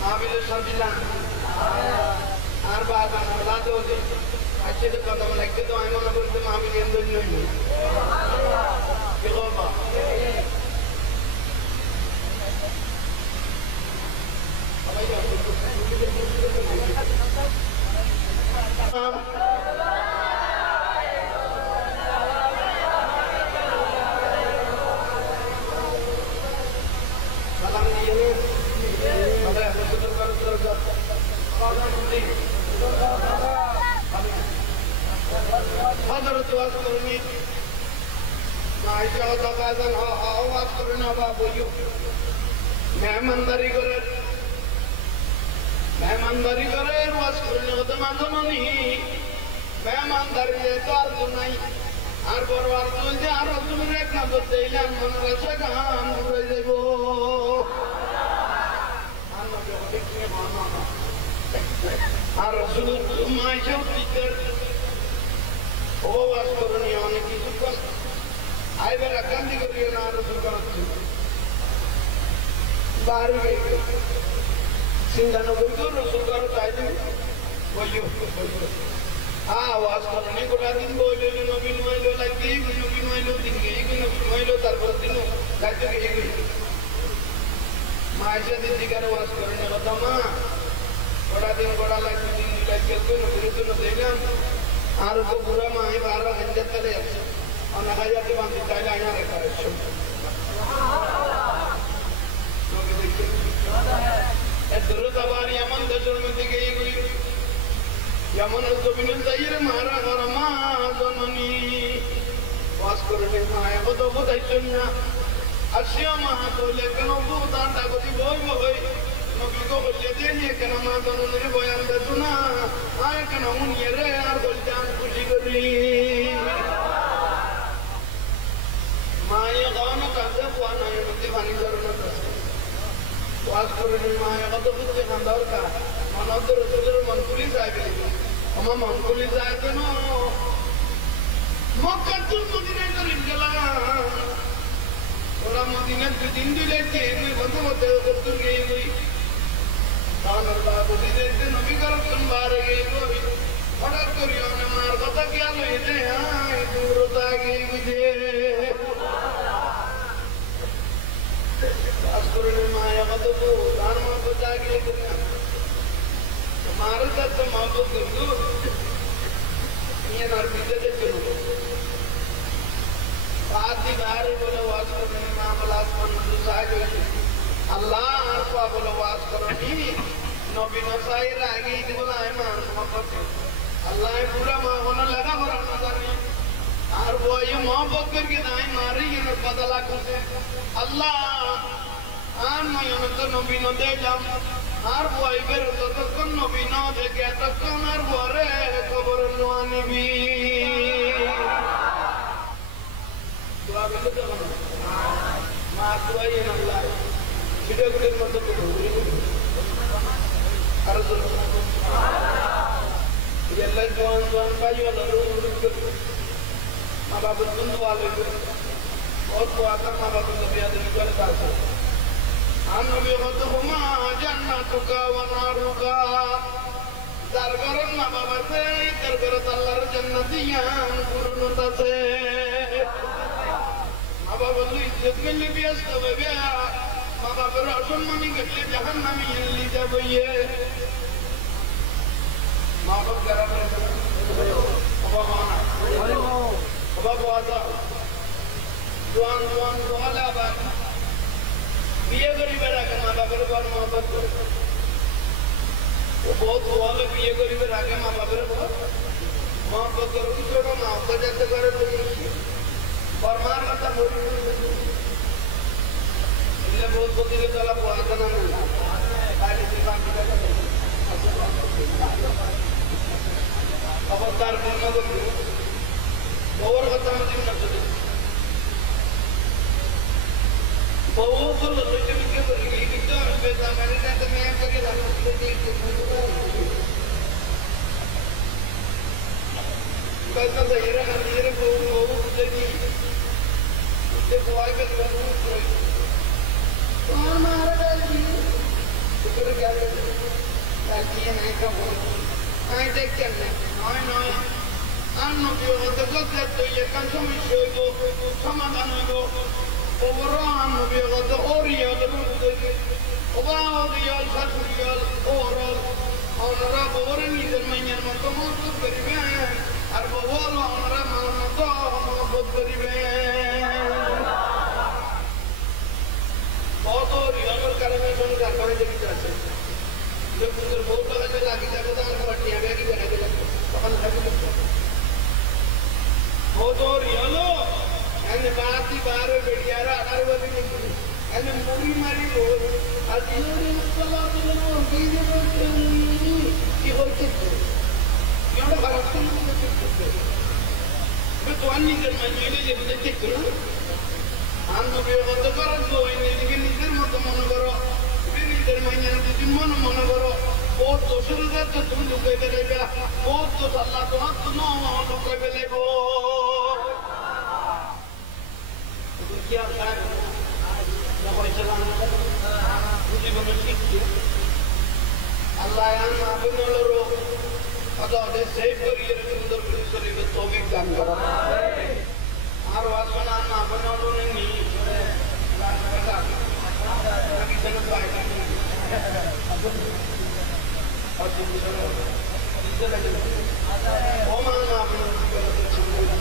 মাহফিলের সাথীরা আর বাদ আল্লাহ তো আজকে তো কথা লাগতে তো আমি মনে করতে মাহফিলের জন্য কি বাবা সালাম দিয়ে हजरत वास करूनी माइजा दबाजन आवाज करना बाबूयो मेहमानदारी करे वास करने तो मानजननी मेहमानदारी तो আর নাই আর বড়বার চলছে আর তুমি এক নজর দিলে মনে রাখা গান ঘুরে যাব আর রসুল মাইশাও টিকার ওয়াজ করনি অনেক কিছুক্ষণ আইবার কান্দি করিও না রসুল করাচ্ছি বাড়ি চিন্তা নগর রসুল করো তাই দিন বলিও আওয়াজ করনি গোটা দিন বইলো নবীন মাইলো লাগি নবীন মাইলো দিন গই নবীন মাইলো তারপর দিন কাজে গই মাইশা দিদি কার ওয়াজ করনি কথা মা গোটা দিন গোটা লাগি দিন লাগি তো দিলাম আর তো পুরা মাই 12 ঘন্টা চলে যাচ্ছে অনেক হাজারকে বাঁধতে চাইলে আইনা রেখা রয়েছে লোকে দেখতে এবার এমন দেশের মধ্যে গিয়ে গই যেমন জমিনের যাইরে মারা ঘর মা জননী বাস করে মায়া কত বোঝাইছেন না আসিয়া মা তোলে কেন বুতান ডাকতি বই বই নবীকে বললে দিয়ে কেন মা জননীর বয়ান দেছো না আয় কেন উনিয়ে রে আর বলতে আমি খুশি করি মায়ে গানো কাছে পোয়া নাই মধ্যে পানি ধরনো বাস করে মায়া কত বুঝতে না দরকার মনদের রসুলের মন খুলি যায় আমার মন খুলি যায় কেন মক্কা তুই মদিনায় চলে গেলাম ওরা মদিনায় দুদিন দিলে তুই বন্ধু মধ্যে তোর গিয়ে গই কারণ বাবু দিলে নবী করতেন বারে গিয়ে গই হঠাৎ করি আমার কথা কি আলো এতে হ্যাঁ দূরতা গিয়ে বুঝে করে মায়া কত তো তার মা তো জাগিয়ে দিলেন মারতা তো মা তো কিন্তু ये नरबिते दे चलो आदि बारे बोले वास करने मामलात पर नुसाई जो अल्लाह आरपा बोले वास करनी नबी नसाई लागी इधर बोला है मान मोहब्बत अल्लाह पूरा माँ होना लगा बराना करनी आर वो ये मोहब्बत करके दाई मारी ये न बदला कुछ अल्लाह आन मैं ये तो नबी न दे जाम आर वो इधर तो कौन नबी न दे क्या तो कौन आर वो रे खबर लुआनी भी दुआ बिल्कुल तो माँ दुआ ये न अल्लाह वीडियो वीडियो मत तो अर्ज़ ये अल्लाह दुआन दुआन भाई वाला रोज़ माँ बाप बंधु वाले बहुत दुआ कर माँ बाप नबी आदमी को अल्लाह से हम नबी को तो हुमा जन्नतुका व नारुका दरगरन माँ बाप से दरगरत अल्लाह जन्नतियाँ गुरुनुता से माँ बाप तो इज्जत के लिए भी अस्ताव है माँ बाप राशन मनी के लिए जहन्नमी ली जब ये माँ बाप गरम है अब माना अब बुआता दुआन दुआन दुआला बात बिये गरीब राके माँ बाप रे बहुत मोहब्बत करो वो बहुत दुआले बिये गरीब राके माँ बाप रे बहुत मोहब्बत करो छोड़ो मोहब्बत जैसे करे तो ये परमार करता बोली इसलिए बहुत बोली के चला बुआता ना मिला पहले से काम किया अब तार करना तो और खत्म नहीं ना चले बहुत लोग सोचते हैं कि ये कितना बेटा मैंने कहा तो मैं करके डालूँ तो ठीक है कैसा सही रहा मेरे को लेनी उससे बुआई के लिए और मारा डाली तो फिर क्या डालती है नहीं कब आई देख चलने आई नहीं आन्नो भी होते तो ये कंसम इश्यू को समाधान हो overall we got the Oriel Oriel Saturiyal oral honorable Oren is a man and Motomoto very bad Arbovolo Ramanato but very bad बहुत Oriel Caravation का करे जब जाते जब उधर बहुत लगा लागी जाता था और पट्टियाँ बैगी बना के लगते पकड़ लगे लगते बहुत Oriel ऐसे बात ही बाहर बैठिया रहा अगर वो भी नहीं ऐसे मूवी मारी बोल अजीबों मुस्तला तो ना वीडियो में कि हो कितने क्यों ना भारत में कितने मैं तो अन्य जन्म में ये मुझे कितना हम तो बेवकूफ़ तो कर दो इन्हें लेकिन इधर मत मन करो फिर इधर में ये तो जिम्मन मन करो बहुत तो शुरुआत तो तुम लोग के लिए बहुत तो अल्लाह तो आप तो ना लोग के लिए को क्या है ना कोई चलाना मुझे बंद किया अल्लाह यार माफ़ न लो अदा दे सेव करिए सुंदर पुरुषों के तो भी काम करो आर वासना माफ़ न लो नहीं लगी चलो पाएगा और दूसरा इधर लगे ओ माफ़ न लो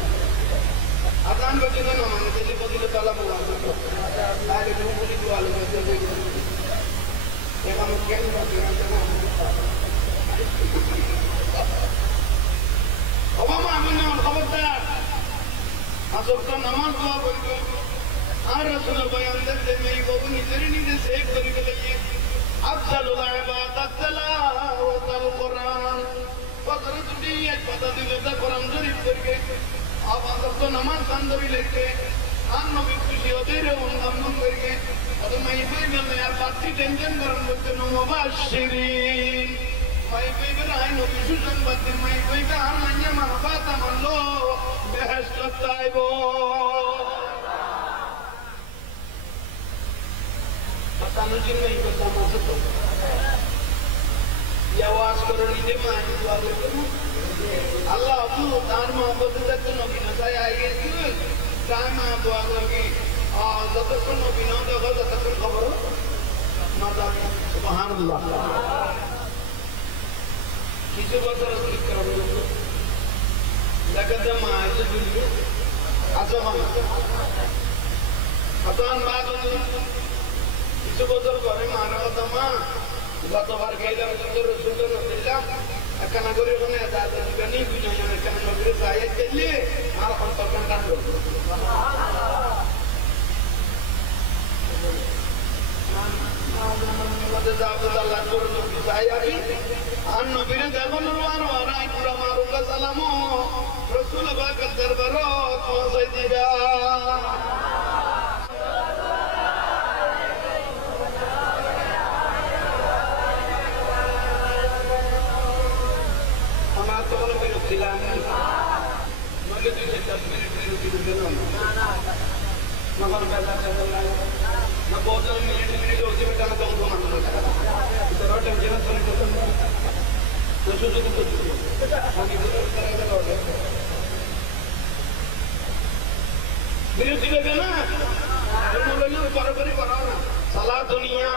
आसान बचेगा ना माने दिल्ली बदले ताला बुआ आगे जो पुलिस वाले में चल गए एक हम क्या नहीं करते हैं ना अब हम आगे ना खबरदार असर का नमाज दुआ बोलते आर रसूल बयान देते मैं वो नहीं दे सेव करके लिए अफजलुल इबादत तिलावतुल कुरान वक़्त दुनिया पता दिले कुरान शरीफ करके अब अगर तो नमाज संदर्भी लेके हम नबी खुशी होते रहे उन हम करके और मैं ये भी मिलने यार बाती टेंशन करने लगते नो मुबाशिरीन मैं भी राय नबी सुजन बाती मैं भी कहाँ मन्या महाबात मन लो बहस करता है वो पता नहीं नहीं पता मुझे तो या वास करो नहीं दे मैं दुआ करूँ Allah tu tanpa betul tu nabi saya ini, tanpa doa lagi. Jatuh pun nabi nanti kalau jatuh pun kabar. Madani সুবহানাল্লাহ কিছু বছর অতিক্রম করলো দেখা যায় মা এসে দিল আসমান আসমান মা কিছু বছর পরে মারা কথা মা গতবার গেলাম রসুলের দিলাম একখানা করে ওখানে দাদা দিবানি দুজন একখানা নগরে যাই দিলে আর অন্তর্গণ কাণ্ড রসুল বাগের দরবারও পৌঁছাই দিবা আমার তো কোনো বিরক্তি লাগে নইলে 2-4 মিনিট বিরক্তি দিবেন না কোনো বেলা না বহুত মিনিট হচ্ছে বেটা না তখন মানুষ তোরা টেনশন চলে যেত তো সুযোগ তো বিরক্তি দেবে না বললে বরাবরই করা না সালা দুনিয়া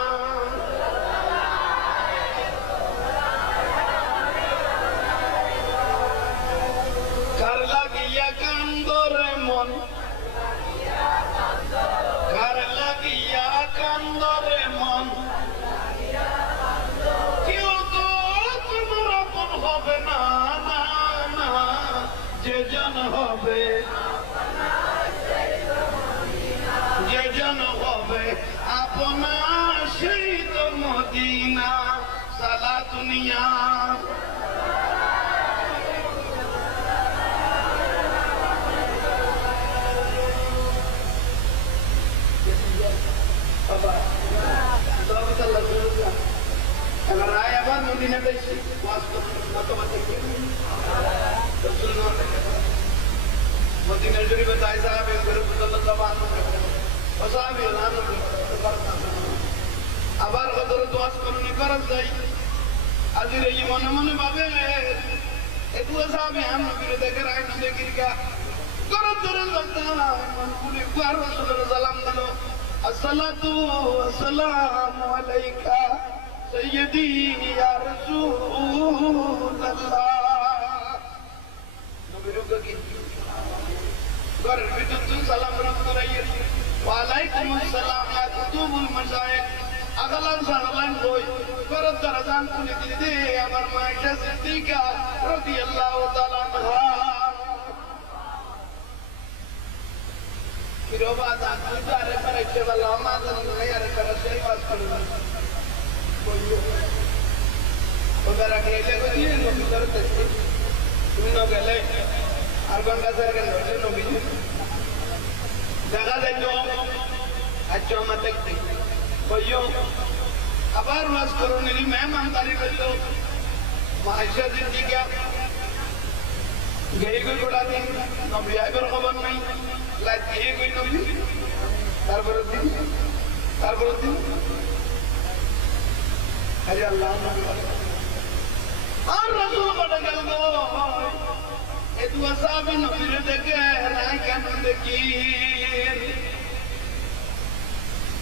কার লাগিয়া কান্দরে মন কার লাগিয়া কান্দরে মন কেউ তো তোমার আপন হবে না না না যে জন হবে যে জন হবে আপনা সেই তো মদিনা সালা দুনিয়া अगर आए आबाद मदीना में वास्तव मदीना जो बताए साहब আবার কদর দোয়াজ করুনি করা যায় আজির এই মনে মনে ভাবে একটু সাহাবে আম নবীর দেখে রায় নবী গিরগা করত ধরে জলতা মন কুলি কুয়ার রাসূলের সালাম দিল আসসালাতু ওয়াসসালামু আলাইকা সাইয়্যিদি ইয়া রাসূলুল্লাহ নবীর গি ঘরের ভিতর তুই সালাম রাখ করাইয়ে ওয়া আলাইকুমুস সালাম ইয়া কুতুবুল মাশায়েখ আগলান সালাম কই করত ধরে জান কুলি দিদি আমার মা আয়েশা সিদ্দিকা রাদিয়াল্লাহু তাআলা আনহা Kiroba dan itu ada para coba lama dan mulai ada para saya pas keluar. Boyo. Ogara kele ko dia no bitar testi. Tuno gale. Argon ka sar kan no biju. Jaga dejo. Acho matek. Boyo. Abar was korone ni mehman tari bello. Maisha Siddiqa. Gay ko kola din. No biya ber khabar nahi. Like ये कोई नबी तारबरुद्दीन अरे अल्लाह और रसूल बड़ा गल गो ये दुआ साहब नबी ने देखे राय क्या नंदे की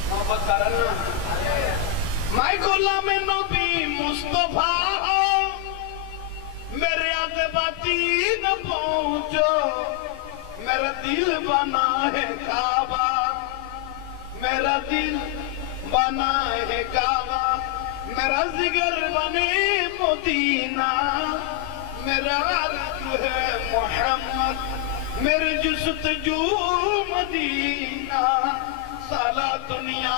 मोहब्बत करना माइकोला में नबी मुस्तफा मेरे आगे बाती न पहुंचो मेरा दिल बना है काबा मेरा दिल बना है काबा मेरा जिगर बने मदीना मेरा अर्ज़ है मोहम्मद मेरे जुस्तजू मदीना साला दुनिया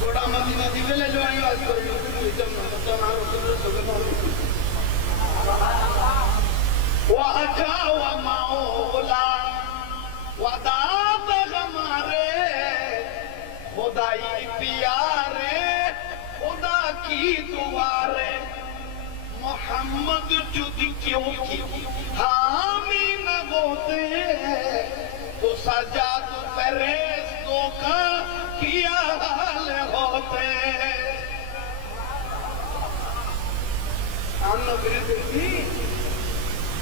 थोड़ा मदीना दिवे ले जो आई आज करो एकदम तो ना रसूल वाका व मौला वदात हमारे खुदाई प्यारे खुदा की दुआरे मोहम्मद जुद क्यों की हामी न होते तो सजाद फरिश्तों का किया हाल होते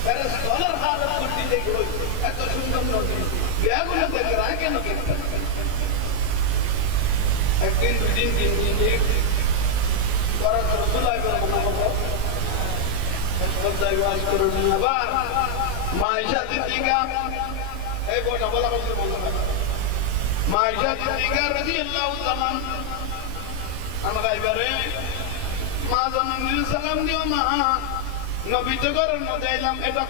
ফেরেশতার হালত করতে দেখি এত সুন্দর নবী বিয়াগুলো দেখে রায় কেন একদিন দুদিন তিন দিন বড় রসুল আইবার মনে হবো আজ করুন আবার মাইশা সিদ্দিকা এই বড় বলা বলতে মনে হয় মাইশা সিদ্দিকা রাদিয়াল্লাহু তাআলা আমরা এবারে মা জানানির সালাম দিও মা নবী তো করেন না দিলাম এটা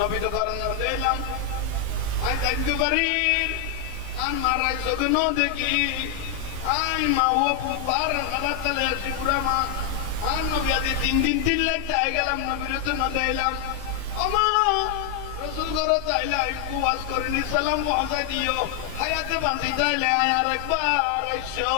নবী তো করেন না দিলাম আই দেখতে পারি আর মারাই চোখে ন দেখি আই মা ও পার গলা তলে ত্রিপুরা মা আর নবী আদি তিন লাখ চাই গেলাম নবীর তো ন দিলাম ও মা রসুল গরো চাইলে একটু ওয়াজ করিনি সালাম পৌঁছাই দিও হায়াতে বাঁচি চাইলে আর একবার আইসো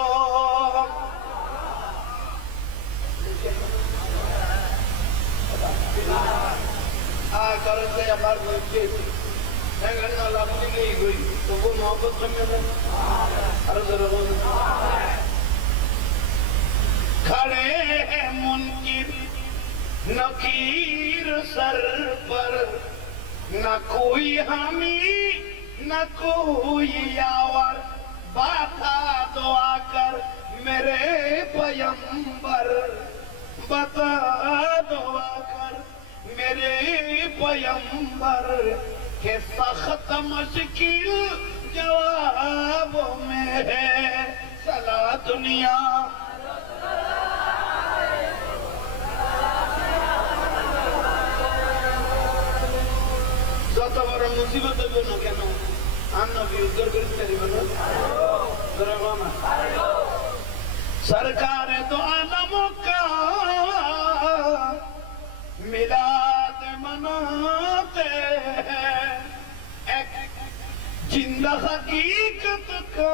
खड़े हैं मुनकिर नकीर सर पर न कोई हामी न कोई यावर बाता दो आकर मेरे पैगंबर बता दो आकर मेरे पैगंबर के सख्त मुश्किल जवाबों में है सला दुनिया যত বড় মুসিবত হবে না কেন আর নবী উদ্ধার করতে পারবে না सरकार तो आलमों का मिलाद मनाते हैं एक जिंदा हकीकत का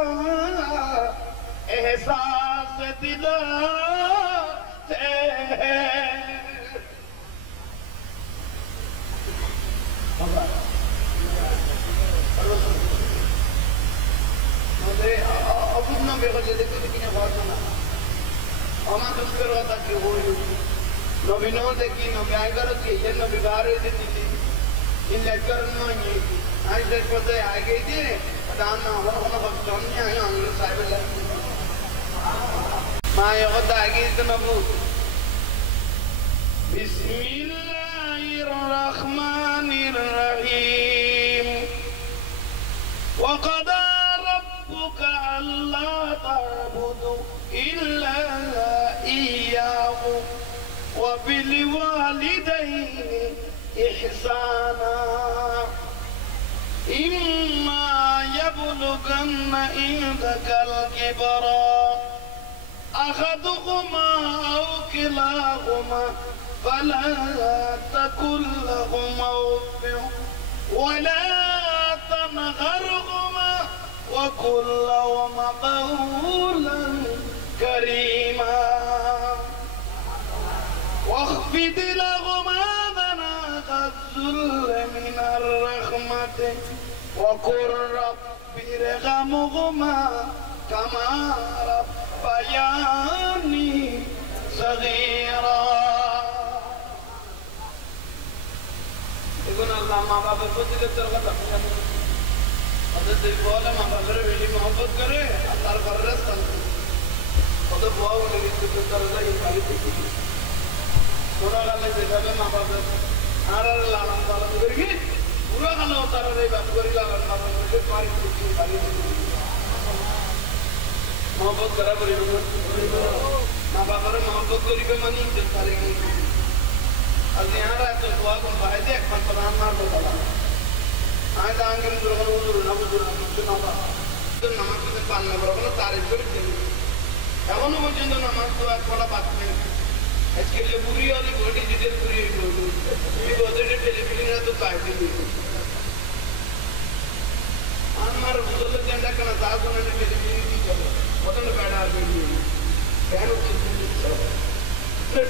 एहसास दिलाते हैं अबुद्ना बेगजे देखते किने बात ना अमा तुम करो ताकि हो नबीनो देखी नबी आएगा के ये नबी बारे देती थी इन लेकर नहीं आज देख पता है आगे थी दान ना हो ना बस नहीं आए अंग्रेज साहब लग मां ये होता आगे तो नबू बिस्मिल्लाहिर्रहमानिर्रहीम वक़दा ألا تعبدوا إلا إياه وبالوالدين إحسانا إما يبلغن عندك الكبر أحدهما أو كلاهما فلا تقل لهما أف ولا تنهرهما وقل لهما قولا كريما واخفض لهما جناح الذل من الرحمة وقل رب ارحمهما كما ربياني صغيرا يقول الله ما بابا فضل الترغب अदर देखभाल है माँ बाप बेटी मोहब्बत करे अल्लाह कर रहे हैं अदर बुआ वो लोग इतने कर रहे हैं ये सारी चीजें थोड़ा गाले देखा है माँ बाप आरा लाना वाला मुझे पूरा गाना उतार रहे बात करी लाना वाला मुझे सारी चीजें सारी मोहब्बत करा बड़ी लोग माँ बाप रे मोहब्बत करी पे मनी इज्जत करेंगे अब यहाँ रहा तो बुआ को फायदे एक प्रधान मार दो वाला आज आंगन दुर्गन उधर ना उधर ना कुछ ना बा तो नमाज में पान में बरोबर तारीफ करी थी एवं मुझे तो नमाज तो आज थोड़ा बात में इसके लिए बुरी वाली गोटी जिधर बुरी है ये बोलते हैं टेलीविजन है तो काय थी हमारे बुजुर्ग जंडा करना साथ होने ने टेलीविजन की चलो बटन बैठा है फैन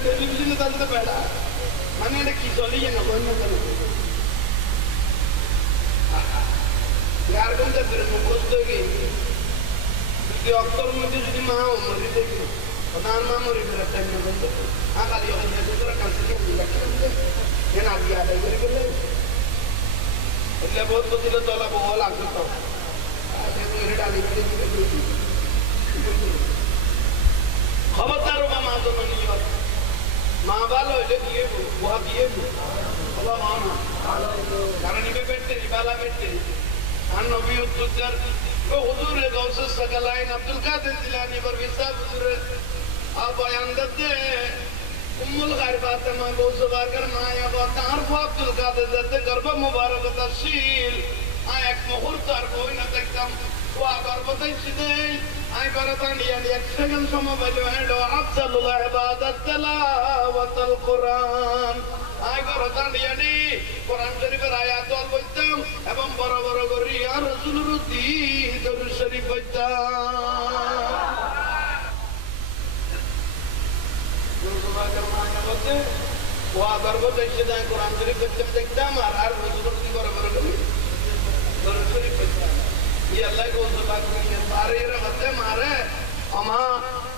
टेलीविजन में तो बैठा मैंने ने की चली है ना कोई ना करो यार कौन सा फिर मुझे दोगे क्योंकि अक्सर मुझे जो माँ मरी देखी प्रधान माँ मरी फिर अच्छा नहीं बनता हाँ खाली होगा जैसे तो रखा से नहीं लगा ये ना भी याद है मेरे को એટલે বহুত দিলে তলা বহু লাগতো তো খবরদার মা মা জননী মা ভালো হইলে দিয়ে বুয়া দিয়ে বলো মা না কারণ ইবে পেটে বালা পেটে আর নবী উদ্দার ও হুজুরে গাউসুস সাকালাইন আব্দুল কাদের জিলানী বরবিসা হুজুরে আ বয়ান করতে উম্মুল গায়র ফাতেমা বউজবার কর মায়া বা তার আব্দুল কাদের দতে গর্ভ মুবারক তশীল আ এক মুহূর্ত আর কই না দেখতাম ও আবার বতাইছি দেই আই করতাম ইয়ানি এক সেকেন্ড সময় বলে হেডো আফজালুল ইবাদাত তিলাওয়াতুল কুরআন আই করতাম ইয়ানি কোরআন শরীফের আয়াত বলতাম এবং বড় বড় করে আর রাসূলুর দরুদ শরীফ বলতাম ও আবার বতাইছি দেই কোরআন শরীফ দেখতাম আর রাসূলুর কি বড় বড় করে দরুদ শরীফ বলতাম ये अल्लाह को सुभाग ये सारे रहते मारे अमा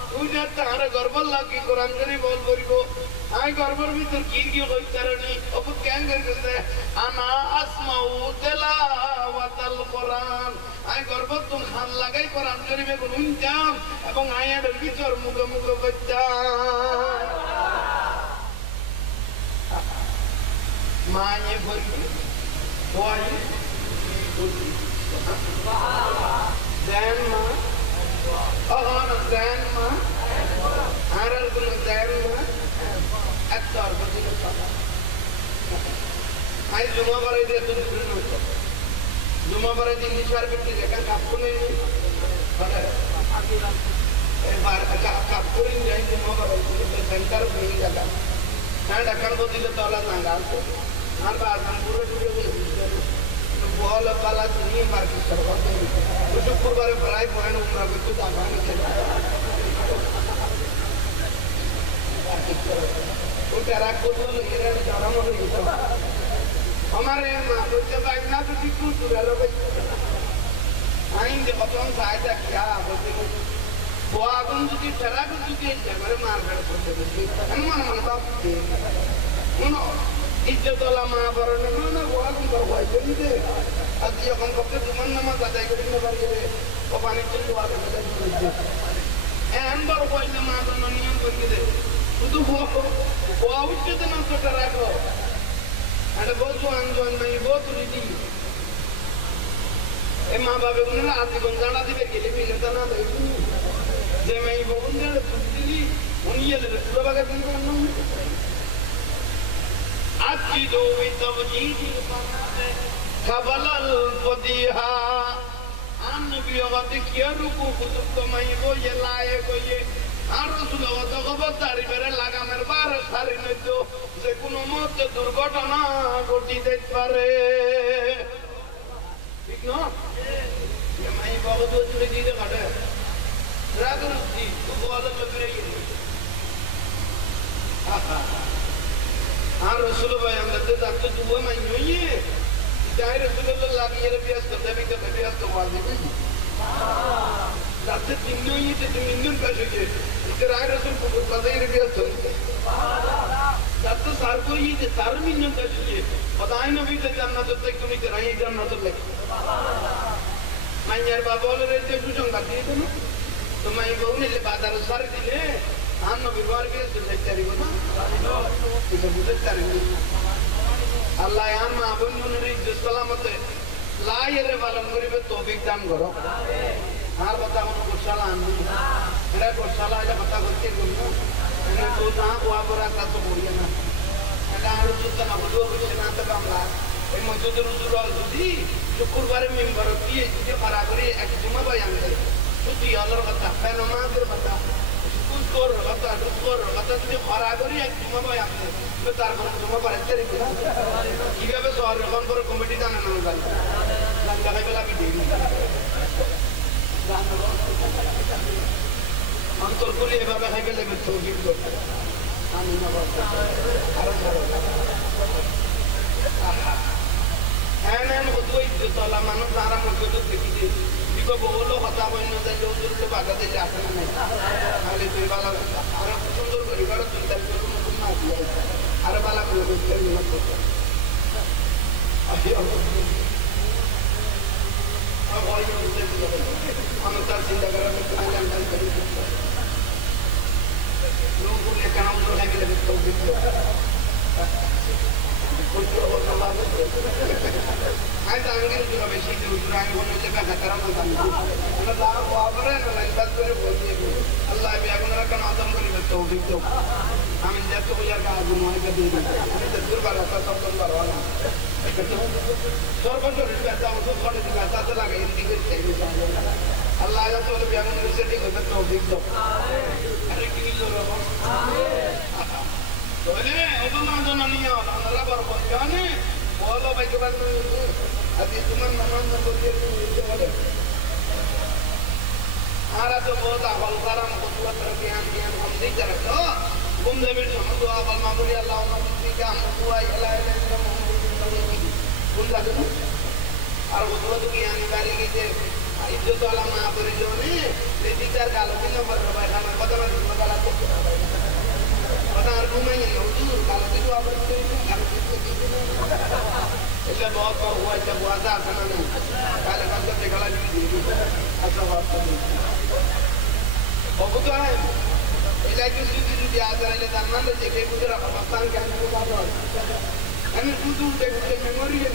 तू जाता हमारे गर्बल लागी कुरान करी बोल बोलिबो आय गर्बर भी तो की होई तरनी अब क्या करते अना अस्माउ तिलावतल कुरान आय गर्बर तुम खान लगाई कुरान करी में गुन जाम এবং আয়াতের ভিতর মুখ মুখ বাচ্চা মায়ে ভরি ওই grandma, grandma, grandma, actor, I Juma Bara is a Juma Bara is English carpet, I can capture it. Capturing Juma Bara is the center of being a gun. And I can go to the Tola and also. And I বল পালা তুমি market করবা তো শুক্রবারে প্রায় point উমরা করতে দাবানি ও তারা কোন এরা যারা মনে হতো हमारे मां को जब आइना तो कितु दुरालो भाई आइन दे बतन साइड क्या बोलते वो आगन যদি তারা যদি জায়গায় মারবে করতে অনুমান মানবা উনো ইজ্জতলা মা বরণ না ওয়াগন বড় হয় দিতে আজ যখন পক্ষে জুমান নামাজ আদায় করি না পারি ও পানি চলে ওয়াগন আদায় করতে এন বড় হয় না মা বরণ নিয়ম করে দে শুধু ও উচ্চত না তো রাখো আরে বলছো আনজন নাই বহুত রীতি এ মা বাবা গুলো আদি কোন জানা দিবে গেলে বিনা না দেই যে মাই বন্ধুদের দিলি উনি এলে পুরো বাগা দিন না أكدوا بتوجيه قبل الفضيحة النبي قدك يركو كتب ما يقول لا يقول الرسول قد تعرف لك من بارك خارج جو যেকোনো মতে দুর্ঘটনা ঘটিতে পারে ঠিক না আমি বহুত জুড়ে দিতে কাটে রাগরুতি তো বলা লাগবে আহা আর রাসূলুল্লাহ আমাদের দাঁতে দুয়া মাইনই যাই রাসূলুল্লাহ লাগিয়ে বিয়াস করতে বিতে বিয়াস তো ওয়াজি দাঁতে তিনই তে তিনদিন কাছে যে রাই রাসূল কো কাজাই বিয়াস তো দাঁতে সার কোই যে তার মিনন কাছে খোদাই নবী তে জান্নাত তে তুমি তে রাই জান্নাত লে মাইয়ার বাবা বলে রে যে সুসংবাদ দিয়ে দেন তো মাই বউনে যে বাজার সার দিলে আন্ন বিবার কে সেক্রেটারি বনা এটা বুঝতে পারেন আল্লাহ ইয়ান মা বন্ধুনের ইজ্জত সালামতে লাইরে বালন করিবে তৌফিক দান করো আর কথা কোন গোশালা আননি এরা গোশালা এটা কথা করতে গেল না তো না ওয়া বড় কাজ করিয়ে না এটা আর যুদ্ধ না বলবো কিছু না তো কামলা এই মসজিদের হুজুর যদি শুক্রবারে মেম্বার দিয়ে যদি পারা করে এক জুমা বয়ান করে যদি আল্লাহর কথা নামাজের কথা কুজকর কথা দুকর কথা যদি পারা করে এক জুমা বয়ান করে তো তারপর জুমা পড়ে তেরি কিভাবে শহর রকম করে কমিটি জানা না যায় লাগা লাগা কি দেই অন্তর করে এভাবে খাইবে লাগবে তৌফিক দাও আমি না আর এমন হতোই যে তলা মানুষ আরাম করতে দেখিছে দিগো বলো কথা বইন না যাই হুজুরকে বাধা দিতে আসে না খালি তুই ভালো আর সুন্দর করে বড় চিন্তা করে কোনো না দিয়ে আর ভালো করে বলতে না করতে আমি তার চিন্তা করার লোক কেন family Ay tangin itu lah besi itu kurang pun itu kan kataran pun tangin. Allah wabara nelayan batu itu boleh. Allah biar aku nak kena adam kuni betul betul. Amin jatuh punya kagu mana kediri. Ini terjur balas atau terbaru lah. Sorban tu riba tahu tu kalau riba tahu tu lagi ini kita cari sahaja. Allah ya tu biar aku resetting betul betul. Hari kini tu loh. Boleh, Obama tu nanya, Allah baru ni. Walau bagaimana itu, habis cuma nama berjaya itu ada. Ada tu bola hal karam kutuat terkian hamdi jarak tu. Bumda bersama sama doa bal mamuri Allah mamuri jam kuai Allah Allah mamuri. Bumda tu. Ada kutuat tu kian kali kita. Itu tu alam mamuri tu ni. Jadi jar kalau kita berbaik sama bagaimana kita kalau tu. Pada argumen yang udur kalau itu apa itu kalau itu इसलिए बहुत बार हुआ जब हुआ था खाना नहीं पहले कल तक देखा नहीं थी अच्छा बात नहीं और वो तो है इलेक्ट्रिसिटी जो दिया था इले दाना ले जेके कुछ रखा पाकिस्तान के अंदर को बात है हमें दूर देखते मेमोरी है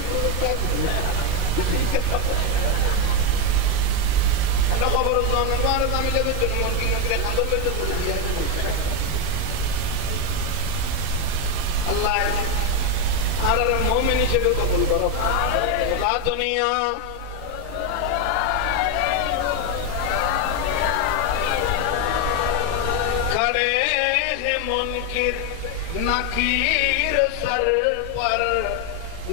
ना खबर उस zaman हमारे सामने लगे तो मौन की नगरे अंदर में तो बोल दिया अल्लाह आरा मोमिन हिसेবে কবুল করো লা দুনিয়া खड़े हैं मुनकिर नकीर सर पर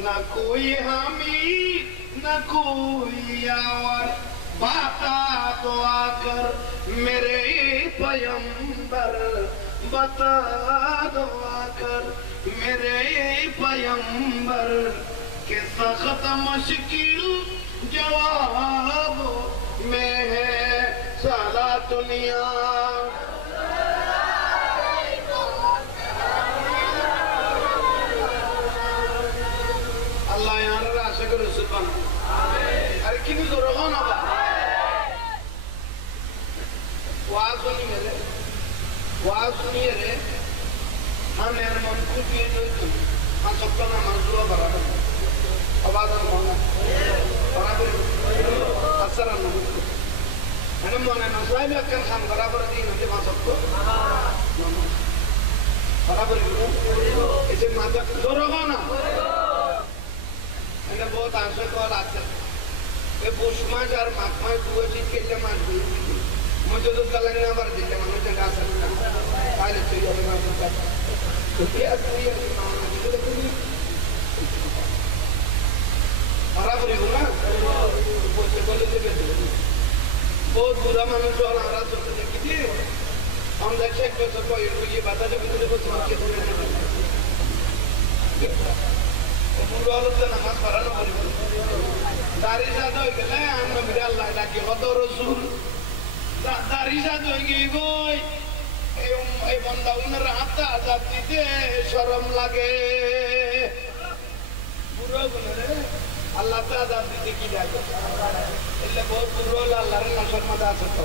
न कोई हामी न कोई यावर बता दो आकर मेरे पैगंबर बता दो आकर मेरे पैगंबर के सख्त मुश्किल जवाब में है सारा दुनिया अल्लाह यार राशि को रसूल अरे कितनी जोर हो ना बा वाह सुनिए रे हाँ मेरे मन को ये जो हाँ सबका ना मंजूर बराबर आवाज़ ना होना बराबर असर ना मुझको मैंने माने ना साइड में क्या हम बराबर दी ना जब सबको बराबर इसे माता जोर होगा ना मैंने बहुत आशा को लाते ये बुशमा जार मापमा दुआ चीज के लिए मान दी मुझे तो कलंग ना बर दिले मनुष्य जंगा सकता काले चाहिए मैं मानता तो क्या चाहिए मुझे तो नहीं बराबर ही होना वो से बोले थे बहुत बुरा मनुष्य और हमारा सोचते कितने हम देखते हैं कि सबको ये बात है कि मुझे कुछ समझ के बोले नहीं बुरा लोग तो नमाज पढ़ना पड़ेगा दारी साधो इकले हम मेरे अल्लाह लाके होतो रसूल दारी साधो इकोई ए बंदा उन्हें राहत आजाद दीते शर्म लगे बुरा बोले अल्लाह से आजाद दीते की जाए इसलिए बहुत बुरा अल्लाह रे नशर में जा सकता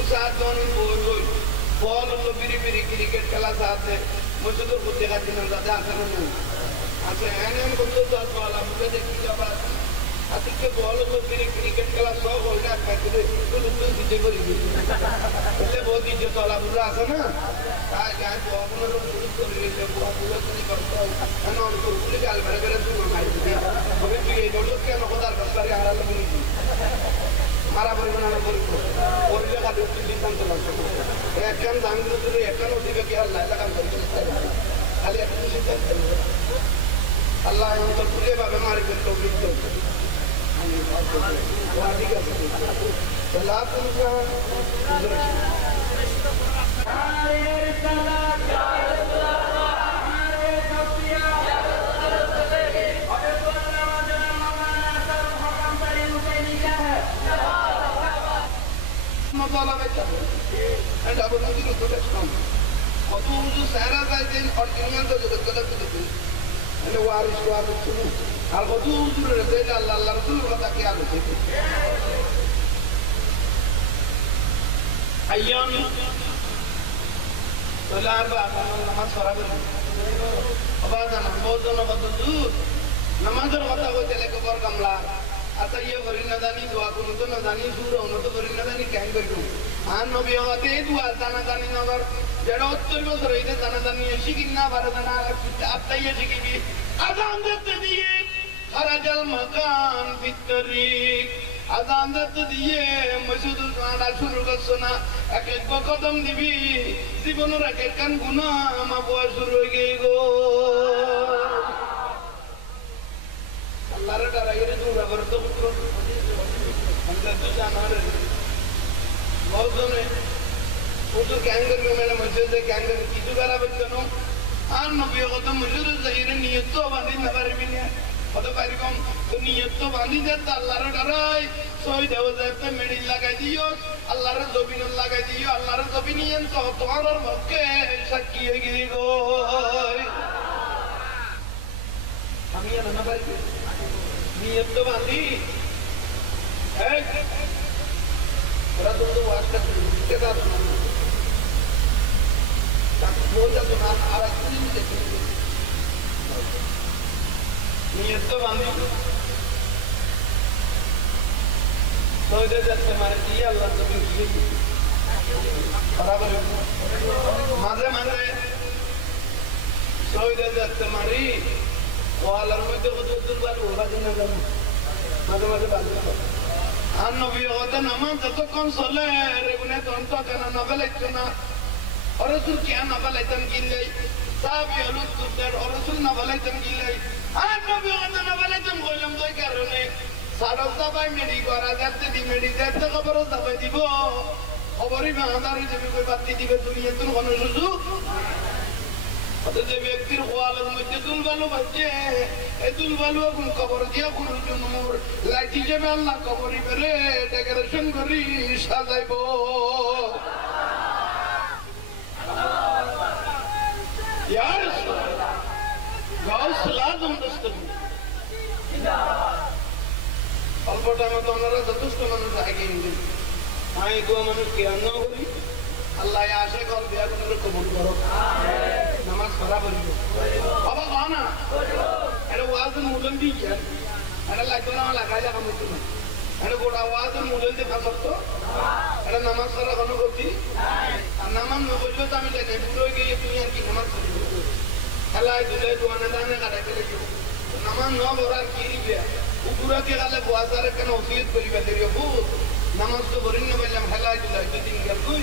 उस साथ दोनों बॉल लोग बिरी क्रिकेट खेला साथ है मुझे तो बुद्धि का दिन ज़्यादा आसान नहीं अच्छा है ना हम तो साथ वाला मुझे देखी जब आती के बॉल लोग बिरी क्रिकेट खेला सौ हो गया कहते थे तो उसमें सीधे करी इसलिए बहुत इज्जत वाला बुरा आसान ना आज आज बॉल में लोग तो रिलेशन हुआ पूरा तो नहीं करता है ना उनको पूरे गाल भरे भरे तो मार दिया अभी भी ये लोग क्या ना खुदा कर कर यार लोग नहीं हमारा परिवार में कोई और जगह दूसरी दिशा में चला सकते एक काम दांग दूसरे एक काम उसी के क्या अल्लाह का करके खाली अपनी शिद्दत करें अल्लाह हम तो पूरे बाबे मारे के तो बिल्कुल वो आदि का सलात उनका मसाला में चल एंड अब मुझे तो कुछ कम और तू जो सारा का दिन और दुनिया तो जो गलत है एंड वारिस को आप सुनो আর কত দূরে দেয় আল্লাহ আল্লাহ রসুলের কথা কে আলোচে আইয়াম তোলার বা নামাজ পড়া করি আবার জানাম বহুজন কত দূর নামাজের কথা কইতে লেগে বড় কামলা আচ্ছা ইয়ে করি না জানি দোয়া করুন তো না জানি সুর উন্নত করি না জানি কেন করি আর নবী হতে দোয়া জানা জানি নগর যেটা 70 বছর হইতে জানা জানি শিখি না পারে জানা আত্মাইয়ে শিখিবি আজান দিতে দিয়ে খারাজাল মাকান বিতরিক আজান দিতে দিয়ে মসজিদ আনা শুরু করছো না এক এক কদম দিবি জীবনের এক এক কান গুনাহ মাপ শুরু হয়ে গিয়ে গো আল্লাহর ডারাইরে দূরা করে তো পুত্র আমরা তো জানার বহুজনে ওতো ক্যাঙ্গার মেলে মসজিদে ক্যাঙ্গার কিছু করা বলতো আর নবী কত মসজিদে যাইরে নিয়ত তো বাঁধি না পারবি না কত পারিকম তো নিয়ত তো বাঁধি যাতে আল্লাহর ডারাই সই দেও যাতে মেডিল লাগাই দিও আল্লাহর জবিন লাগাই দিও আল্লাহর জবিনিয়ন তো তোমার পক্ষে সাক্ষী হয়ে গিয়ে গো আমি আর না পারি নিয়ত তো বাঁধি ওরা তো ওয়াজ করতে কেদা তো তাকে বলতে তো না আর কিছু দেখতে নিয়ত তো বাঁধি সৌদে যাচ্ছে মারে দিয়ে আল্লাহ তুমি গিয়ে বরাবর মাঝে মাঝে সৌদে যাচ্ছে মারি ওয়ালার মধ্যে কত দুর্বল ওরা জন্য জানো মাঝে মাঝে বাঁধে আর নবী হতে নামাজ যতক্ষণ চলে রেগুনে তন্ত কেন নবেলাইতো না অরসুল কে নবেলাইতেন গিলাই সাহাবি হলুদ দুধের অরসুল নবেলাইতেন গিলাই আর নবী হতে নবেলাইতেন বললাম তো এই কারণে সাড়ে সবাই মেডি করা যাচ্ছে দি মেডি যাচ্ছে খবর সবাই দিব খবরই বাঁধারে যাবে কই বাতি দিবে দুনিয়া তোর কোনো সুযোগ যে ব্যক্তির ওয়ালের মধ্যে দুলবালু বাজছে এই দুলবালু এখন কবর দিয়া কোনো জন্মর লাইট হিসেবে আল্লাহ কবরই বেড়ে ডেকোরেশন করি সাজাইব অল্প টাইমে তো ওনারা যথেষ্ট মানুষ আগে আমি গোয়া মানুষ কেন করি আল্লাহ আসে কল বিয়া করে কবুল করো নামাজ পড়া বলিব বাবা কহ না এটা ওয়াজের মূলন দিয়ে গিয়া এটা লাগতো না লাগাই লাগা মতো না এটা গোটা ওয়াজের মূলন দিয়ে কাম করতো এটা নামাজ পড়া কোনো করছি আর নামাজ নবললে তো আমি জানি পুরো গিয়ে তুমি আর কি নামাজ পড়িব খেলায় ধুলে দোয়ানে দানে কাটাই ফেলে দিব নামাজ ন বড়ার কি দিবে উপরাকে গেলে বাজারে কেন ওসিয়ত করিবে দেরিও বহুত নামাজ তো বরিন না বললাম খেলায় ধুলাই তো দিন গেল কই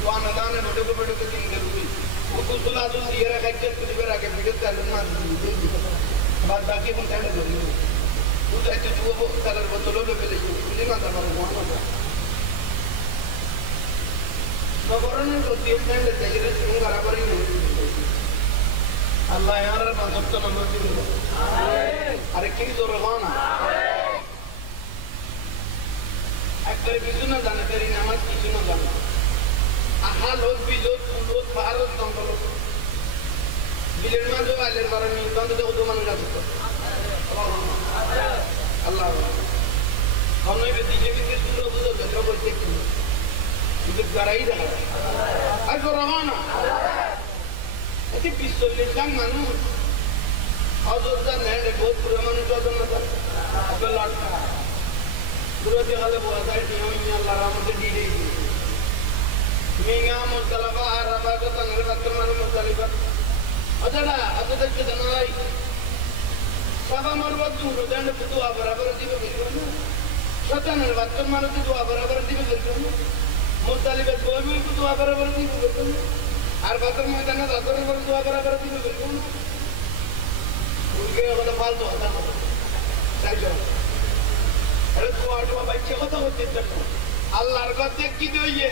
দোয়ানে দানে বড়কে বড়কে দিন গেল কই উকুল আদুল দিয়ে রাখা করিবে রাখে ভিডিও চালু মার বাদ বাকি কোন টাইমে ধরি উদাইতে দুবো কালার বোতল হলো ফেলে বুঝলি না তারপরে মোহাম্মদ নবরণের তো তিন টাইমে চাইলে তুমি বরাবরই আল্লাহ ইয়ার মানব তো নামাজ দিব আরে কি তো রবানা একবার কিছু না জানে তেরি নামাজ কিছু না জানে আহা লোক বিলোক লোক ভারত নম্বর বিলের মাঝে আলের বারানি বন্ধ দেখো তো মানুষ আছে আল্লাহ অনয় দিকে দিকে দূর বুঝো ভেতর করতে কি কিন্তু গারাই দেখা আর তো রবানা এতে 40 লাখ মানুষ অযোধ্যা নেয় বহুত পুরো মানুষ অযোধ্যা না আপনার লাটকা পুরো দেখালে বলা যায় আল্লাহ রহমতে দিয়ে মিঙ্গা মুজদালিফা আরাফা তো তাঙ্গের বাচ্চার মানুষ মুজদালিফা আচ্ছা আচ্ছা জানাই সাবা মারবা দূর দেন দোয়া বরাবর দিবে বলবো না শতানের বাচ্চার মানুষ দোয়া বরাবর দিবে বলবো না মুজদালিফা বলবো দোয়া বরাবর দিবে বলবো না আর বাচ্চার ময়দানে দাদরের বড় দোয়া বরাবর দিবে বলবো না উনকে ওটা ফালতু কথা না তাই তো আরে দোয়া বাচ্চা কথা হচ্ছে আল্লাহর কথা কি দইয়ে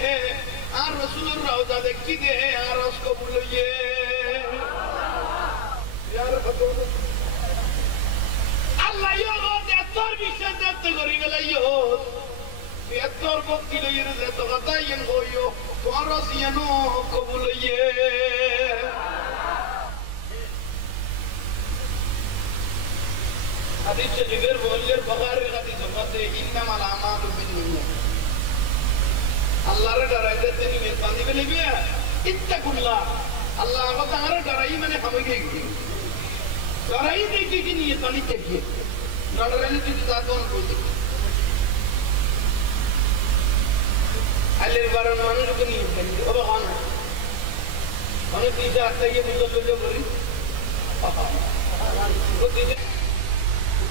আর রাসূলের রওজা দেখি দে আর রস কবুল হইয়ে यार কত আল্লাহ ইয়ো তোর বিশ্বাস করতে করি গেল ইয়ো তোর ভক্তি লইয়ে রে তো কথা ইন হইও তোর রসিয়ানো কবুল হইয়ে হাদিস শরীফের বললের বুখারীর হাদিস মধ্যে ইন্নামাল আমালু বিন্নিয়াত আল্লাহর ডরাইতে তিনি মেজবানি বলিবে ইত্তাকুল্লাহ আল্লাহ তাআলা ডরাই মানে হামগে গিয়ে ডরাই দেখি কি নিয়ত বানি দেখি ডরাইলে তুই জাতন কইতে আল্লাহর বারান মানুষকে নিয়ত বানি ও বাহান অনেক দিন আগে ये मुझे बोले बोली वो दिने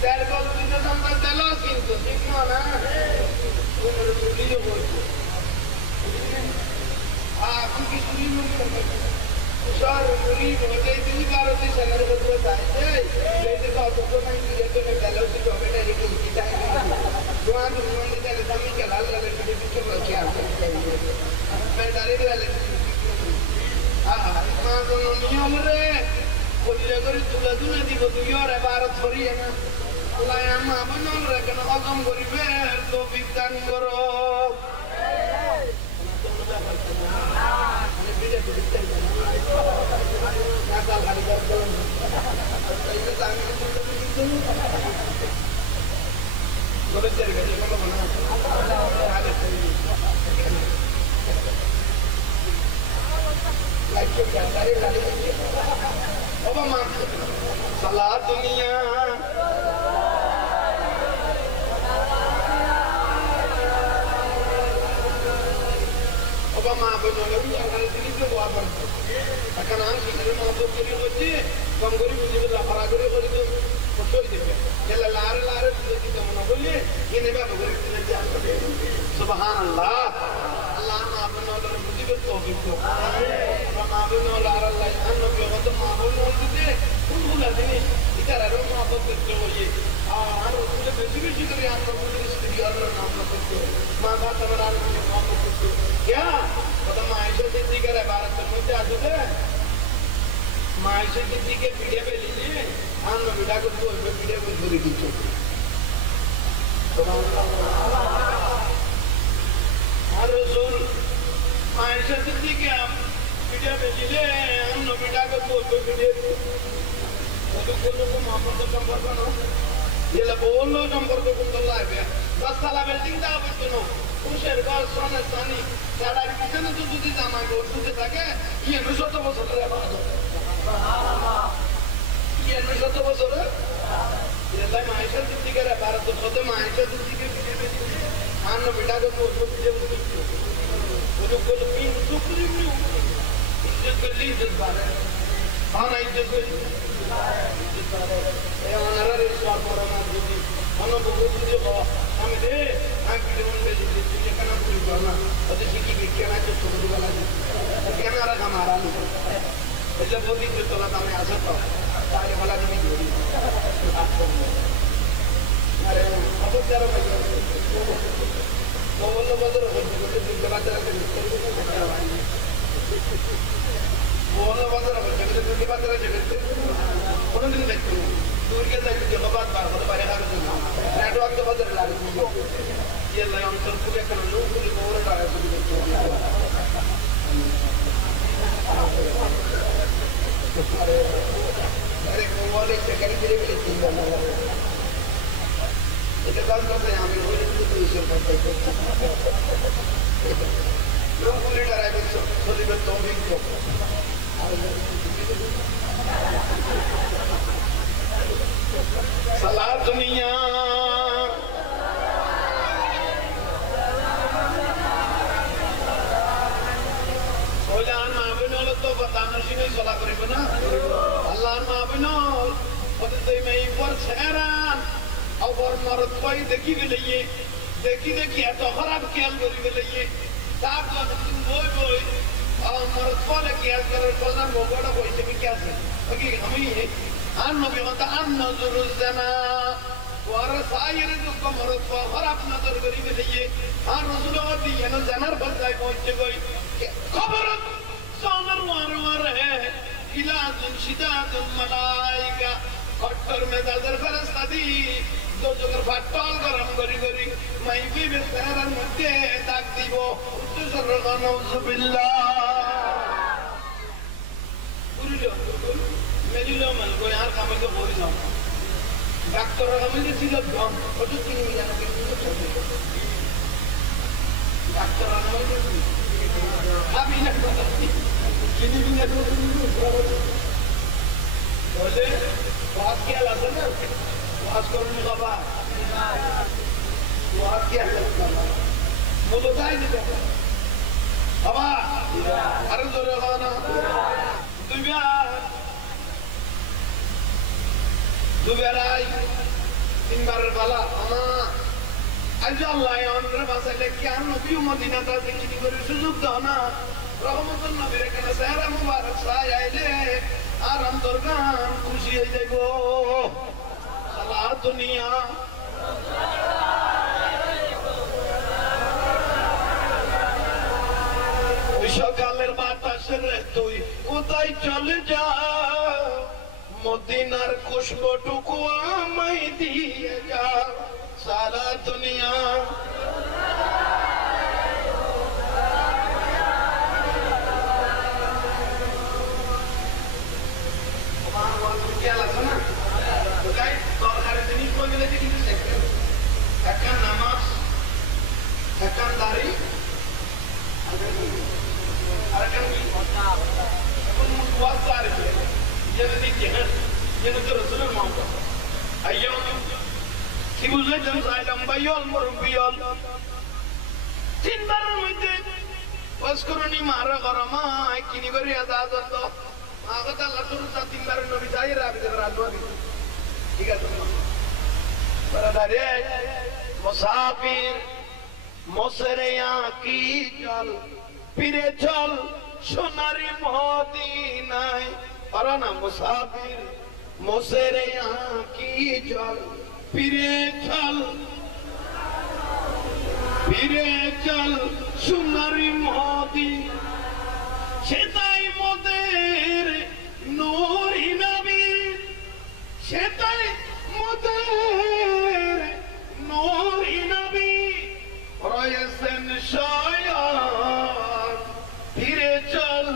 तेरे को दिने संबंध चलो किंतु देखना ना वो मेरे चुली जो बोल क्योंकि चुली में उशार चुली बोलते इतनी बार होती शहर को तो जाते लेते का तो नहीं किया तो मैं चलो कि जो बेटा लेके किता है दुआ तो मन दे ले सामने के लाल लाल के पीछे को क्या मैं डायरेक्ट वाले নিয়ম রে বললে করে তুলে তুলে দিব তুই আর এবার ছড়িয়ে না আল্লাহ আমা বনল রে কেন হজম করিবে তো বিজ্ঞান করো মানে বিজে তো বিজ্ঞান না কাল খালি কর এইটা জানি কিন্তু বলে চলে গেছে কোনো না আগে salah dunia apa mah benar yang kali ini tu buat apa? Akan angin ini mah tu kiri hoji, kamu gori hoji betul apa gori hoji tu foto itu dia. Kalau lari tu kita mana boleh? Ini apa gori tu dia? Subhanallah. Allah mah benar hoji betul betul. Apa mah benar Allah anu betul mah benar tu dia. Pun ini kita ada mah betul hoji. Anu tu betul kiri anu betul kiri anu nama betul. Mah kata benar mah betul. क्या मतलब मायशा सिद्धि का भारत में आते थे मायशा सिद्धि के पीढ़े पे लीजिए हम लोग बेटा को तो पीढ़े को दूरी कीजिए हर रसूल मायशा सिद्धि के हम पीढ़े पे लीजिए हम लोग बेटा को तो पीढ़े तो बोलो को मामला तो कम कर दो ये ला बोलो नंबर तो कम कर लाए 10 साल बिल्डिंग था बच्चों उसे रिकॉर्ड सोने सानी सारा किसी ने तो दूसरी जाना को दूसरे ताके ये नशा तो बस रहा है बात ये नशा तो बस रहा ये लाइफ मायशा सिद्धि करे भारत तो खुद मायशा सिद्धि के पीछे में हाँ ना बेटा को तो पीछे में वो जो कोई पीन सुपरी में इज्जत कर ली इज्जत बारे हाँ ना इज्जत कर ली ये हमारा रिश्ता पर हमारा दूसरी हम लोग बहुत दूसरे को हमें दे हम वीडियो में ये करना पूरी करना और जैसे कि विज्ञान है जो छोटे वाला है कैमरा हमारा नहीं એટલે બોલી કે તો તમે આ સતો તારે વાલા ની જોડી અરે અબ ત્યારે બોલો બદર હોય તો બાત કરે બોલો બદર હોય તો બાત કરે કોણ દિન દેખતો दूर के तक जो बात बात होता है बाहर से नेटवर्क तो बदल रहा है ये लाइन तो पूरे कर लो पूरी ओवर डाल अरे वाले सेकंड के लिए चिंता ना ये बात करते हैं हम लोग तो इसे करते हैं लोग पूरे ड्राइवर सोली में तो भी को salah dunia soalan maafinol to बताना sini salah kori bana Allah maafinol और तो मैं एक बार शहरान और मरद कोई देखी भी नहीं है देखी तो खराब ख्याल करी भी नहीं है साफ बोल और मरद को लेके याद कर बोलना मोगड़ा कोई से भी क्या से क्योंकि हम ही أنه بيقطع النظر الزنا ورسائل الكم رتوا خراب نظر قريب ليه أن رسول الله دينا زنار برداي پہنچ گئی خبر زنار وار ہے إلى شداد الملائكة خطر में दादर फरस्तादी दो जगह फाटल गरम गरी मैं भी बेचारा मुझे ताकती वो उससे सरगाना उज़बिल्ला पूरी लो मेरी लो मन को यार काम तो हो ही जाऊँ ডাক্তাররা আমাদের ছিল ধন ওষুধ কিনে নিয়ে জানা কিন্তু ডাক্তাররা আমাদের আমি না কিনে নিয়ে বলে বাদ খেয়াল আছে না বাদ করুন বাবা বাদ খেয়াল আছে মতো তাই দিতে বাবা আরো জোরে হওয়া না দুবেলাই তিনবারের বালা আমা আজ আল্লাহ অন্যের বাসাইলে কি আর নবী মদিনাটা দেখি করে সুযোগ দাও না রহমতুল নবীর এখানে সেহরা মুবারক সাই আইলে আর অন্তর্গান খুশি হয়ে যাইব সালা দুনিয়া ওই সকালের বাতাসের তুই কোথায় চলে যা মদিনার খুশবুটুকু আমায় দিয়ে যা সারা দুনিয়া একটা নামাজ একটা দাড়ি আর একটা এখন ওয়াজটা আর কি বুঝলাম চাইলাম ভাইয়ল মুরব্বিয়ল তিনবারের মধ্যে ওয়াজকরণী মারা গরমা কিনি করে আজাদ আগত আল্লাহ সুরতা তিনবারের নবী যাই রাবি রাজওয়ানি ঠিক আছে বরাদারে মুসাফির মোসরে আঁকি চল ফিরে চল সোনারি মদিনায় পারা না মুসাফির মোসরে আঁকি চল ফিরে চল সোনারি মদিনা সেটাই মোদের নূরি নবী সেটাই মোদের নূরি নবী রয়েছেন শয়ন ফিরে চল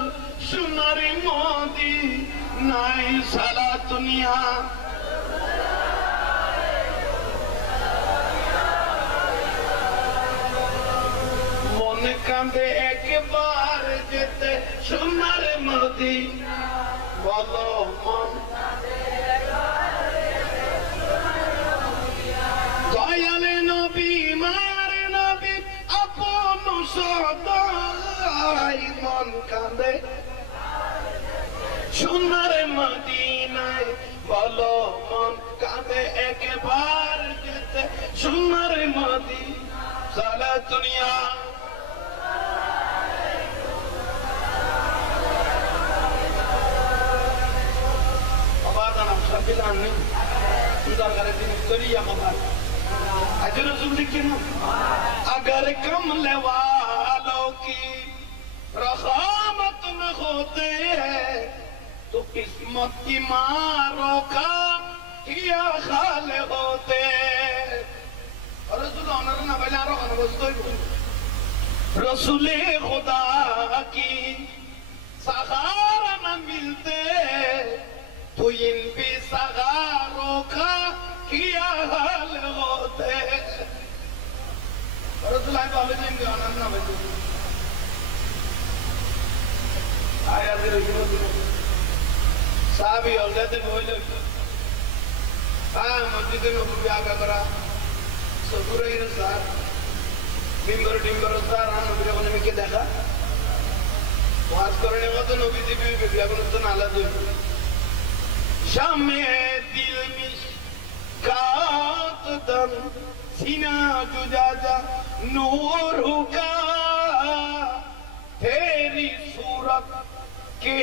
সোনারি মদিনায় সারা দুনিয়া মনে কাঁদে একবার যেতে সোনার মদিনা বলো মন দয়ালে নবী মার নবী আপন সদাই মন কাঁদে সোনার মদিনায় বলো মন কাঁদে একবার যেতে সোনার মদিনা সারা দুনিয়া अगर कमले वालों की रखामत न होते हैं तो किस्मत की मारों का क्या हाल होते रसूल खुदा की सहारा न मिलते तो इन भी सगारों का क्या हाल होते रसूलुल्लाह को आले जिन गाना ना बजे आया तेरे को साहब ही औरत बोले मस्जिद में भी आगा करा सगुरे इन सार मिंबर टिंबर सार हम नबी को ने के देखा वाज करने को तो नबी जी भी बिया को तो नाला दो शामे दिल में कात दम सीना जुजाजा नूर का तेरी सूरत के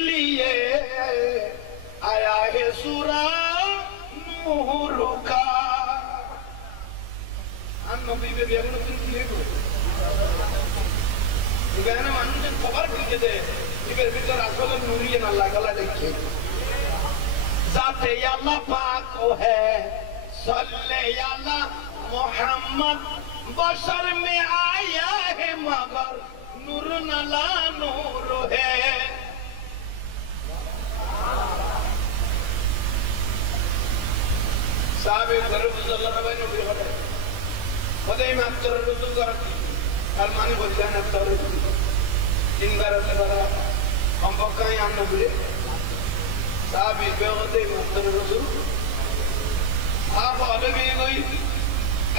लिए आया है सूरा नूर का हम नबी पे बेगुन तुम किए को दुकान में अनुज खबर की दे इधर भीतर असल नूरी है ना लागला देखे जाते अल्लाह पाक को है सल्ले अल्लाह मोहम्मद बशर में आया है मगर नूर नला नूर है साहबे घर सल्लल्लाहु अलैहि वसल्लम बदे में अत्तर रसूल कर अलमानी बोलते हैं अत्तर तीन बार बड़ा हम पक्का ही आना बोले साहबे बेगते में अत्तर रसूल आप अलग ही कोई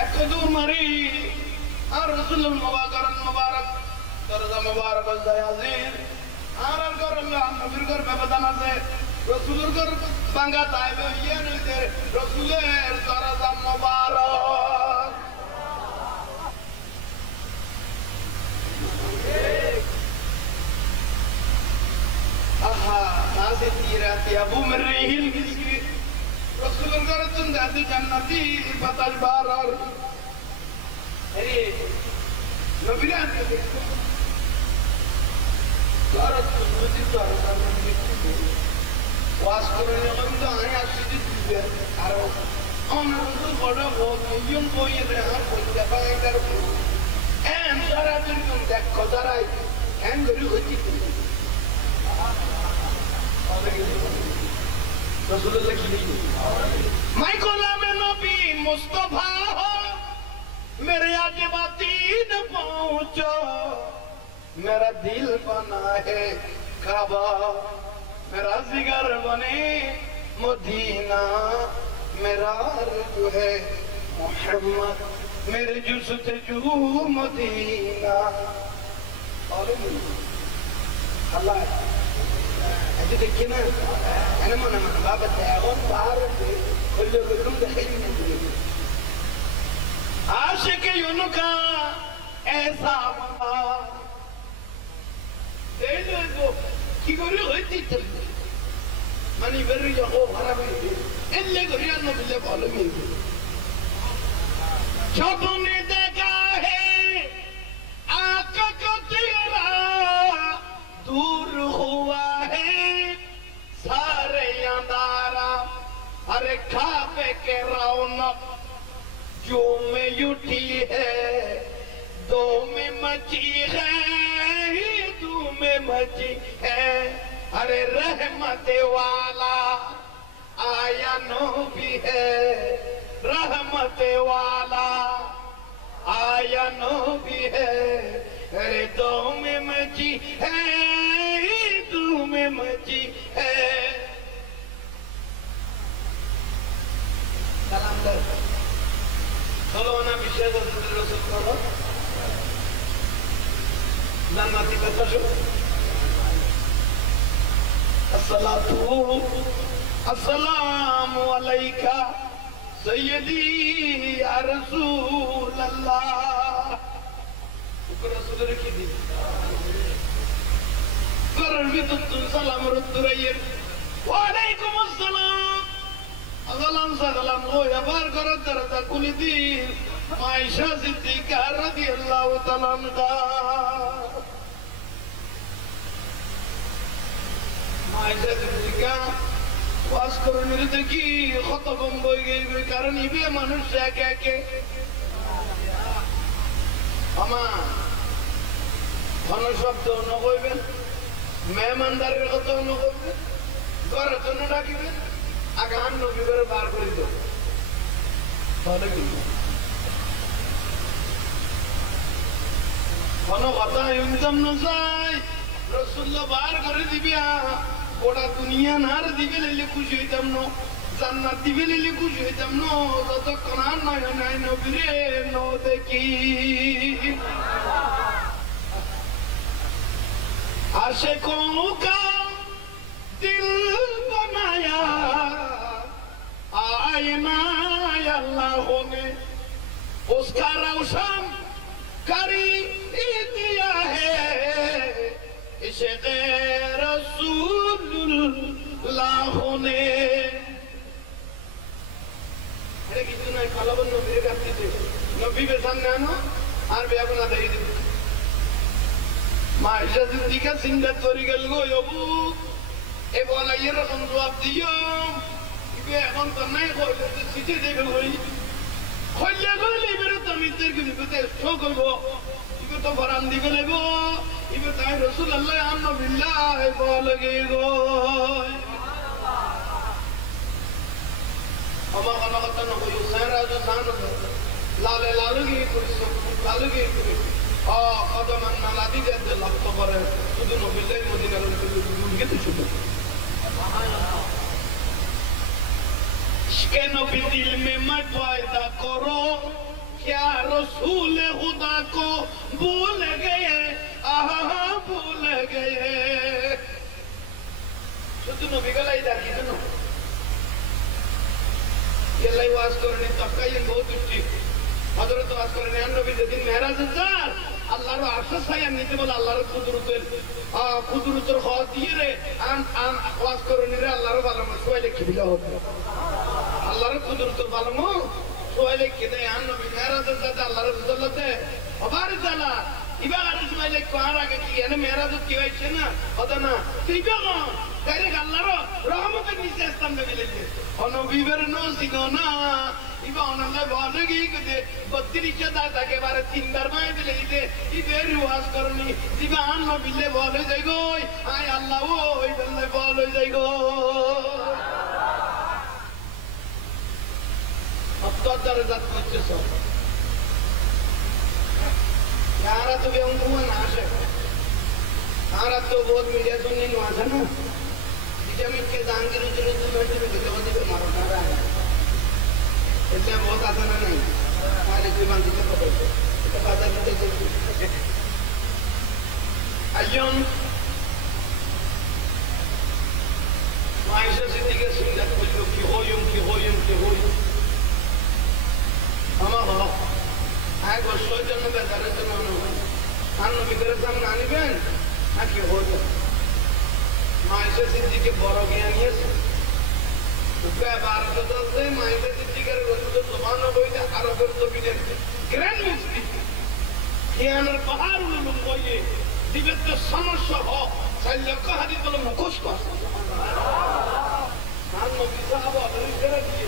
एक दूर मरी और रसूल मुबारक तरज़ा मुबारक अज़ीज़ और कर अल्लाह नबी कर पे बताना से रसूल कर बांगा ताइबे ये नहीं दे रसूल तरज़ा मुबारक आहा नाज़े तीराती अबू मर्रिहिल किसकी रसूल कर तुम जाती जन्नती बताल बार और अरे नबी ने Cara tujuh itu harus ada begitu. Waspada yang kita hanya sedikit juga. Kalau orang itu pada yang koi ada koi apa yang terlalu. Cara tu yang tak kotorai, guru kecil. Rasulullah kini. Michael Nabi Mustafa, मेरे आगे बाती न पहुँचो मेरा दिल बना है काबा मेरा जिगर बने मदीना मेरा जो है मोहम्मद मेरे जुस्तजू मदीना अल्लाह ऐसे देखिए ना अने मन बाबा त्यागों बाहर से लोग दिखाई नहीं आशिक युनुका ऐसा बना देखो तो कि कोई होती है मनी बर्री जो हो खराब है इल्ले कोई अन्य बिल्ले बोलो में छोटों ने देखा है आका को तेरा दूर हुआ है सारे अंधारा अरे खाबे के रौनक जो में उठी है दो में मची है दो में मची है अरे रहमत वाला आया नो भी है रहमत वाला आया नो भी है अरे दो में मची है दो में मची है सलाम कर चलो ना विषय तो रसूल करो जन्नती का तशु अस्सलामु अलैका सय्यदी या रसूल अल्लाह ऊपर रसूल रखी दी करन भी तुम सलाम रुद्रये वालेकुम अस्सलाम अगलम सगलम हो या बार करो तरता कुलिदी मायशा सिद्दीका रज़ियल्लाहु तआला अन्हा मायशा सिद्दीका वास करो निरते की खतबम बोल गई कारण इबे मनुष्य के अमा धन शब्द न কইবেন মেহমানদারের কথা ন কইবেন ঘরে তো না ডাকিবেন আগে আন নবী করে বার করে দাও তাহলে কি কোনো কথা ইনকাম না যাই রাসূলুল্লাহ বার করে দিবিয়া গোটা দুনিয়া নার দিবে লইলে খুশি হইতাম না জান্নাত দিবে লইলে খুশি হইতাম না যতক্ষণ আর নাই নবীরে ন দেখি आशिकों का दिल बनाया आईना अल्लाह ने उसका रोशन करी दिया है इश्क़ रसूलुल्लाह ने अरे कितना कलबन नबी करती थी नबी के सामने आना और बेअपना दे दी मायशा सिद्दीका सिंगत तोरी गलगो योबू ए बोला ये रकम जवाब दियो इबे এখন তো নাই কইলে তো সিটে দেবে কই কইলে গলি বেরে তমিতের কি দিতে শো কইব ইবে তো ফরাম দিবে লেগো ইবে তাই রাসূলুল্লাহ আম্মা বিল্লাহ বলে গো আমার কোনো কথা নকই হুসাইন রাজু সান লালে লালুগিরি করিস লালুগিরি করি কদমান নালাদি যে লক্ষ্য করে শুধু নবীলাই মদিনার দুর্গে তো শুধু ইশকে নবী দিল মে মত পয়দা করো क्या रसूल खुदा को भूल गए आहा भूल गए শুধু নবী গলাই দেখি কেন এলাই ওয়াজ করেন তকাইন বহুত উঠি হযরত ওয়াজ করেন নবী যেদিন মেরাজে যান আল্লাহর আরশ ছায়া নিতে বলে আল্লাহর কুদরতের হাত দিয়ে রে আন ওয়াজ করেন রে আল্লাহর ভালোমতো সবাই খিবিলা হবে আল্লাহর কুদরতের ভালোমতো সোয়ালে কেদে আন নবী মেরাজে যাতে আল্লাহর বুঝলতে আবার জানা ইবাগার সোয়ালে কোয়ার আগে কি এনে মেরাজে কি হইছে না কথা না তিবা গায়রে আল্লাহর রহমতের নিচে স্থান দেবে অনবীবের নসিনো না ইবা অনলে বলে কি কে 32 দাতা के बारे 3 बार माय দিলে দিতে ইবের ওয়াজ করনি দিবা আন নবীলে বলে যাই গো আয় আল্লাহ ওই বলে বলে যাই গো अब्दुल रज़ाक कुछ सो यार तो भी उनको नाश है यार तो बहुत मीडिया सुनने नहीं आता ना जमीन के दांगी रुचि तो बैठे तो जल्दी पे मारो ना रहा है इसलिए बहुत आसान नहीं हमारे जीवन की तो बैठे तो बाजार में तो अय्यम माइशा सिद्दीक़ के सुन्नत कुछ लोग की होयम আমাগো আয় গোসল জন্য বেদারের জন্য আর নবীদের সামনে আনিবেন নাকি হইবে মাইশা সিদ্দিকে বড় জ্ঞান নিয়েছে উকা ভারত দলতে মাইশা সিদ্দিকের রসুল জবান হইতে আরবের জমিনের গ্র্যান্ড মুফতি জ্ঞানের পাহাড় উলুম হইয়ে দিবেতে সমস্যা হোক চাই লক্ষ হাদিস বলে মুখোশ কর আর নবী সাহাবা অবলিশ করে দিয়ে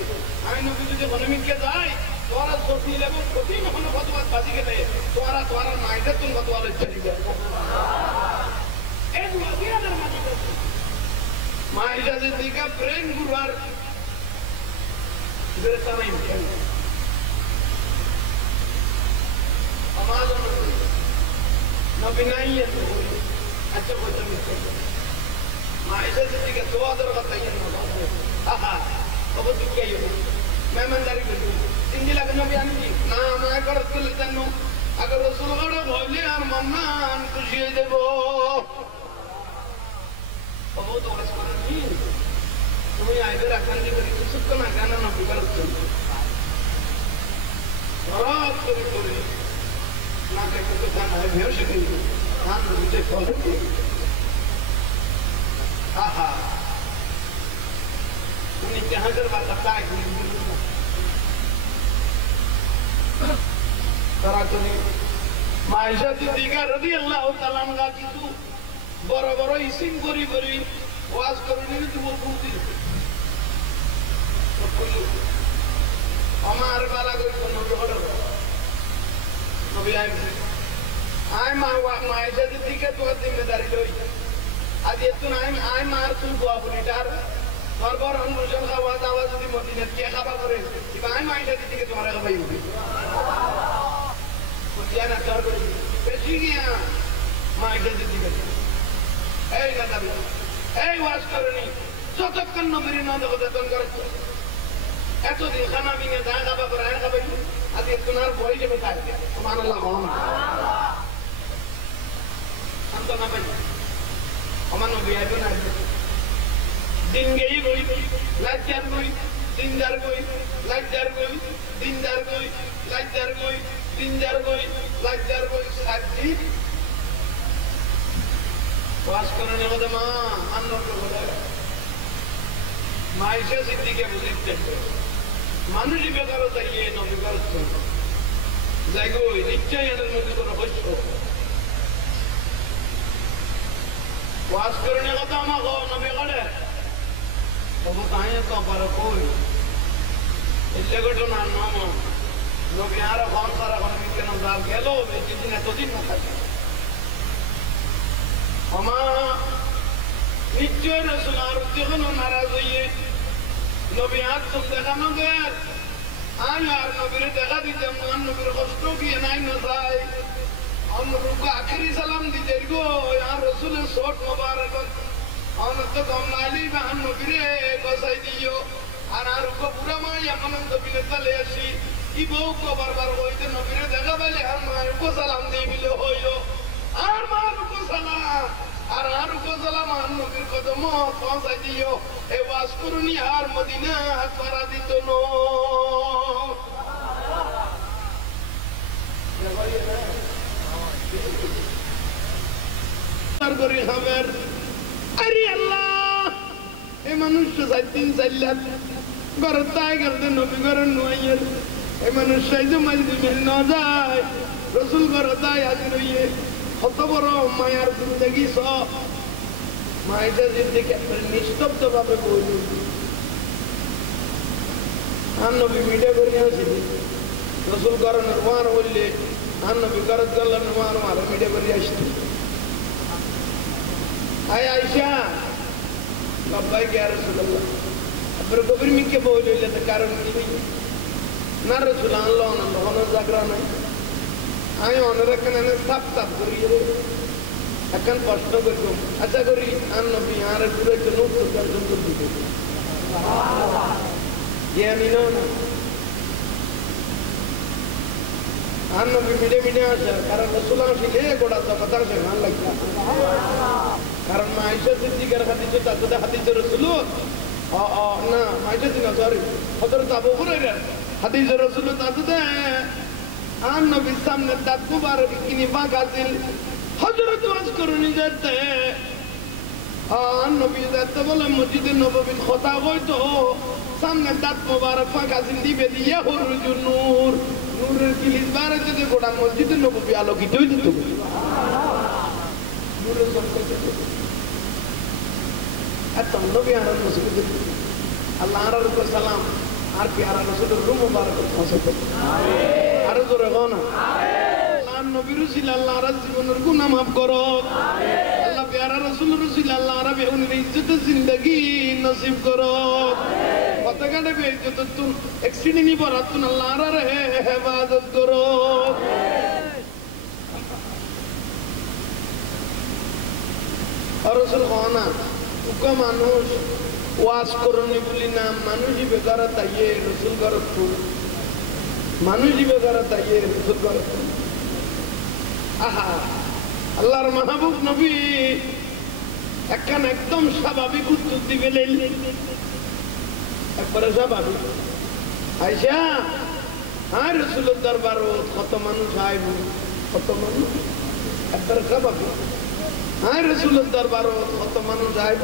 আই নবী যদি হনমিকে যায় তোরা সত্যি লেবু কঠিন হলো ফতোয়া বাজি গেলে তোরা মাইদা তুমি ফতোয়া লই চলি যায় এই নবীদের মাঝে মাইদা যে দিকা ব্রেন গুরার বেরতা নাই কেন আমাজ নবী নাই আচ্ছা কথা মিছে মাইদা যে দিকা তোয়াদের কথা না আহা কবে তুই কি আইও মেহমানদারি করবি তিনটি লাগে নবী আনবি না আমায় খরচ করলে জানো আগে রসুল গড়ে ভরলে আর মান্নান খুশি হয়ে দেব তুমি আইবে রাখান্দি করি সুস্থ না কেন নবী খরচ করবি খরচ করি করি না কেটে তো খান হয় ভেসে কিন্তু ধান নবীতে ফল আহা উনি জাহাজের বাতা পায় তারাতনি মাইশা সিদ্দিকা রাদিয়াল্লাহু তাআলা আনহা কিছু বড় বড় ইসিম করি ওয়াজ করেনি তো বলতি আমার বালা কই কোন নবী আই মাইশা সিদ্দিকা তো জিম্মেদারি লই আজ এত আই মার তুই বাবুনিটার বারবার অনুশোচন খাওয়া দাওয়া যদি মদিনাত কে খাবার করে এবার আমি মাইশা দিকে তোমার খাবাই হবে বুঝিয়ানা তোর করে বেশি গিয়া মাইশা দিকে এই কথা বল এই ওয়াজ করনি যতক্ষণ নবীর নাম যতক্ষণ করে এতদিন খানা বিনে যা খাবা করে আয় খাবাই আজ তোমার বই যাবে তাই সুবহানাল্লাহ শান্ত না পাই আমার নবী আইবে না दिन गई कोई लाचार कोई दिनदार कोई लाचार कोई दिनदार कोई लाचार कोई दिनदार कोई लाचार कोई साथी वास करने वाला माँ अन्नों को बोला माइशा सिद्दीक़ के बुजुर्ग थे मानुषी बेकार होता है ये नौ बेकार होता है जाएगो निश्चय अंदर मुझे तो रखो छो वास करने वाला माँ को नौ बेकार है तो बताएं तो पर कोई इसलिए को तो नाम लोग यहाँ कौन सारा कौन के नाम साल के लो जितने तो दिन ना करते हमारा निश्चय न सुनार उद्योगों नाराज हुई है নবী আসুন দেখানো গেল আমি আর নবীরে দেখা দিতাম না নবীর কষ্ট গিয়ে নাই না যায় নবীকে আখেরি সালাম দিতে গো আর রসুলের শট মোবারক আমার তো কম নাইলি বাহান নবীরে গসাই দিও আর আর পুরা মাই এখন নবীরে চলে আসি ই বউ কো বারবার হইতে নবীরে দেখা পেলে আর মায়ের কো সালাম দিয়ে মিলে হইল আর মার কো সালাম আর কো সালাম আর নবীর কদম পৌঁছাই দিও এ ওয়াজ করুনি আর মদিনা করা দিত নো করি খবর আরে আল্লাহ এ মানুষ সাইতিন চাইলাত ঘরের তাই গেলতে নবী ঘরের নুয়াইয়ের এ মানুষ সাইজু মাঝ দিবেন না যায় রসুল ঘর তাই হাজির হইয়ে কত বড় মায়ার জিন্দগি সব মায়েটা জিন্দগি একবার নিস্তব্ধ ভাবে বলল আর নবী মিডিয়া করে আসিনি রসুল ঘর নির্মাণ বললে আর নবী ঘরের গেল নির্মাণ মারে মিডিয়া করে আসতে আয় আয়সা বাবাই কে রসুল্লাহ আপনার গভীর মিকে বই লইলে তো কারণ কি না রসুল আনলো না তখন জাগরা নাই আমি অনেক এখানে সাপ সাপ করি এখন কষ্ট করতাম আশা করি আর নবী আর পুরো জন্য উত্তর দিতে জ্ঞানী না আর নবী মিডে মিডে আসে কারণ রসুল আসলে গোড়া তো কথা সে ভাল লাগছে কারণ মাইশা সিদ্দিকের হাদিসে তাতে হাদিসে রসুল না মাইশা সিনা সরি হযরত আবু হুরায়রা হাদিসে রসুল তাতে আর নবীর সামনে দাঁত মুবারক কিনি বাঁকা ছিল হযরত ওয়াজ করুনি যেতে আর নবী যেতে বলে মসজিদে নববীর কথা হইতো সামনে দাঁত মুবারক বাঁকা ছিল দিবে দিয়ে হুরুজুন নূর নূরের কিলিস বারে যদি গোটা মসজিদে নববী আলোকিত হয়ে যেত নূরের সংকট এত নবী আর মসজিদে আল্লাহ আর সালাম আর প্যারা রসুলের রূহ মুবারক পৌঁছে দেন আমিন আর জোরে বলো না আমিন আল্লাহ নবীর উসিলা আল্লাহ আর জীবনের গুনাহ maaf করো আমিন আল্লাহ প্যারা রসুলের উসিলা আল্লাহ আর বেউনের ইজ্জতের জিন্দেগি নসিব করো আমিন কত কাটে বেইজ্জত তুন এক্সিডেন্টই বরাতুন আল্লাহ আর হেফাজত করো আমিন আর রসুল খানা উকা মানুষ ওয়াজ করনি বলি না মানুষই বেকার তাইয়ে রসুল করত মানুষই বেকার তাইয়ে রসুল করত আহা আল্লাহর মাহবুব নবী একখান একদম স্বাভাবিক উত্তর দিবে একবারে স্বাভাবিক আয়সা হ্যাঁ রসুলের দরবার কত মানুষ আইব কত মানুষ একবারে স্বাভাবিক হ্যাঁ রসুলের দরবার কত মানুষ আইব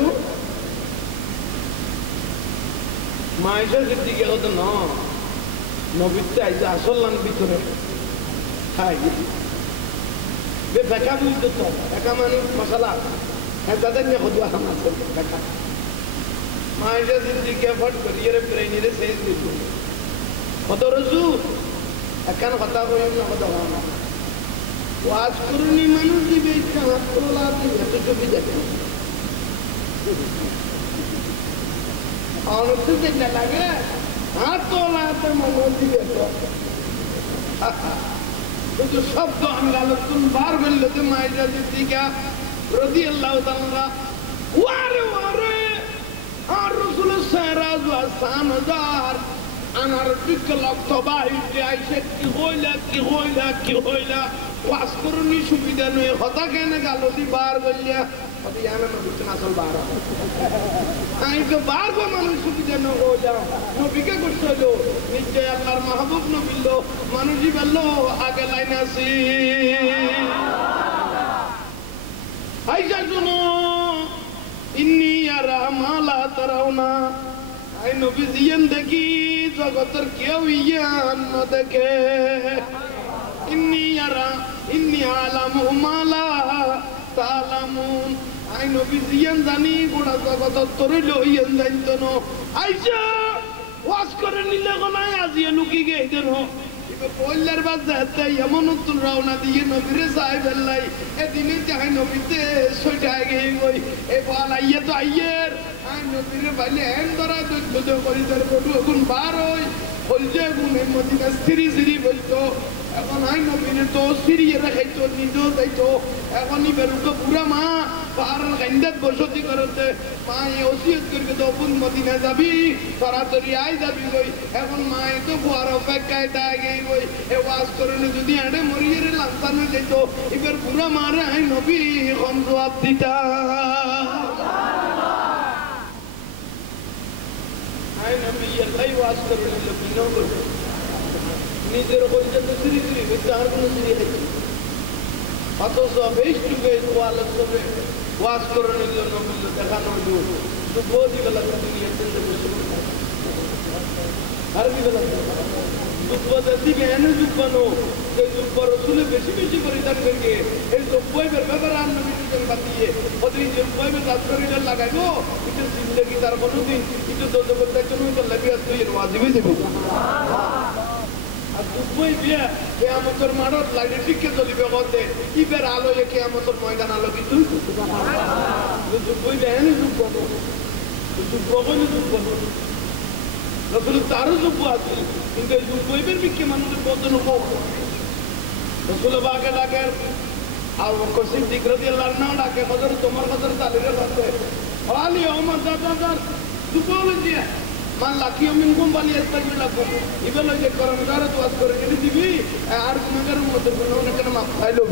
মাইশা সিদ্দিকে হতো না নবীতে আইসা আসলাম ভিতরে খাই বেকা বুঝতো তো বেকা মানে মশলা হ্যাঁ তাদের নিয়ে হতো আসাম আছে বেকা মাইশা সিদ্দিকে ফট করিয়ে প্রেরণীরে শেষ দিত কত রসু একখান কথা কইম না কথা হওয়া না ওয়াজ করুনি মানুষ দিবে ইচ্ছা হাত তোলা এত ছবি দেখে অনসু দেখলে লাগে হাত তোলাতে মনে দিবে তো শব্দ আমরা নতুন বার করলে তো মাইজা দিদিকা রাদিয়াল্লাহু তাআলা ওয়ারে ওয়ারে আর রাসূলের সারাজ ওয়া সানদার আনার বিকলক তবাইতে আইছে কি হইলা ওয়াজ করুনি সুবিধা নয় হতা কেন গালতি বার করলিয়া অতি জানা না বুঝছেন আসল বার আমি তো বার গো মানুষ সুবিধা ন হো যাও নবীকে করছিল নিশ্চয় আল্লাহর মাহবুব নবীল মানুষই বললো আগে লাইনে আসি আইসা শুনো ইন্নি আরা মালা তারাওনা আই নবী জিয়ান দেখি জগতের কেউ ইয়ান না দেখে ইন্নি আলামু মালা তালামুন আই নবী জিয়ান জানি গোড়া জগত তোরে লইয়ান জানতো না আইসা ওয়াজ করে নিলে গনায় আজিয়ে লুকি গেইতেন পয়লার বাদ যাতে এমন উত্তর রওনা দিয়ে নবীরে যাই বেল্লাই এদিনে যাই নবীতে সইটায় গিয়ে গই এ বল আইয়ে তো আইয়ের আই নবীরে বাইলে এন ধরায় দৈত্য করি তার বটু এখন বার হই বলছে গুণে মদিনা সিরি সিরি বলতো এখন আই নবীরে তো সিরিয়ে রাখাইতো নিজেও যাইতো এখনই বেরুতো বুড়া মা পাহাড়ের গাইন্দাত বসতি করতে মা এ ওসিয়ত করবে তো অপুন মদিনা যাবি সরাসরি আই যাবি গই এখন মা এ তো বুয়ার অপেক্ষায় দায় গেই গই এ ওয়াজ করলে যদি আড়ে মরিয়ে লাঞ্ছান হয়ে যেত এবার বুড়া মারে আই নবী এখন জবাব দিতা আই নবী আল্লাহ ওয়াজ করলে বিনো করবে নিজের বলতে তো সিরি সিরি বলতে আর কোনো সিরি নেই অথচ বেশ টু বেশ ওয়ালের সবে ওয়াজ করানোর জন্য বললো দেখানোর জন্য তো বোঝি বেলা তুমি আরবি বেলা দুঃখদের দিকে এনে যুগানো সেই যুগ রসুলে বেশি বেশি পরিধান করিয়ে এই জব্বইবের ব্যাপারে আর নবী দুজন বাতিয়ে ওদের জব্বইবের রাজকরিটা লাগাইবো কিন্তু জিন্দগি তার কোনোদিন কিন্তু দোদবতার জন্য তো লাবিয়াত তৈরি ওয়াজিবে দেব আর দুঃখই দিয়ে কেয়ামতের মাঠত লাইটে টিকে চলিবে কতে ইবের আলোয় কেয়ামতের ময়দান আলো কিন্তু দুঃখই দিয়ে এনে যুগানো যুগবনে যুগবনো রসুল তারও যোগ্য আছে কিন্তু এই যুগবইবের বিক্ষে মানুষের বদন হোক রসুল বাগে ডাকে আর সিদ্দিক রাদিয়াল্লাহু আনহু ডাকে হযরত তোমার হযরত আলীর কাছে আলী ওমর দাদা যুগবল দিয়ে মান লাকি মিনকুম বালি আস্তাগফিরুল্লাহ ইবেল যে করমদার তো ওয়াজ করে কেন দিবি আর গুনাহগার মধ্যে গুনাহ না কেন মাফ পাইলো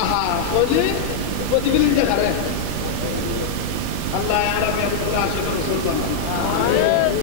আহা বলে প্রতিদিন দেখারে আল্লাহ আর আমি আপনার আশীর্বাদ করব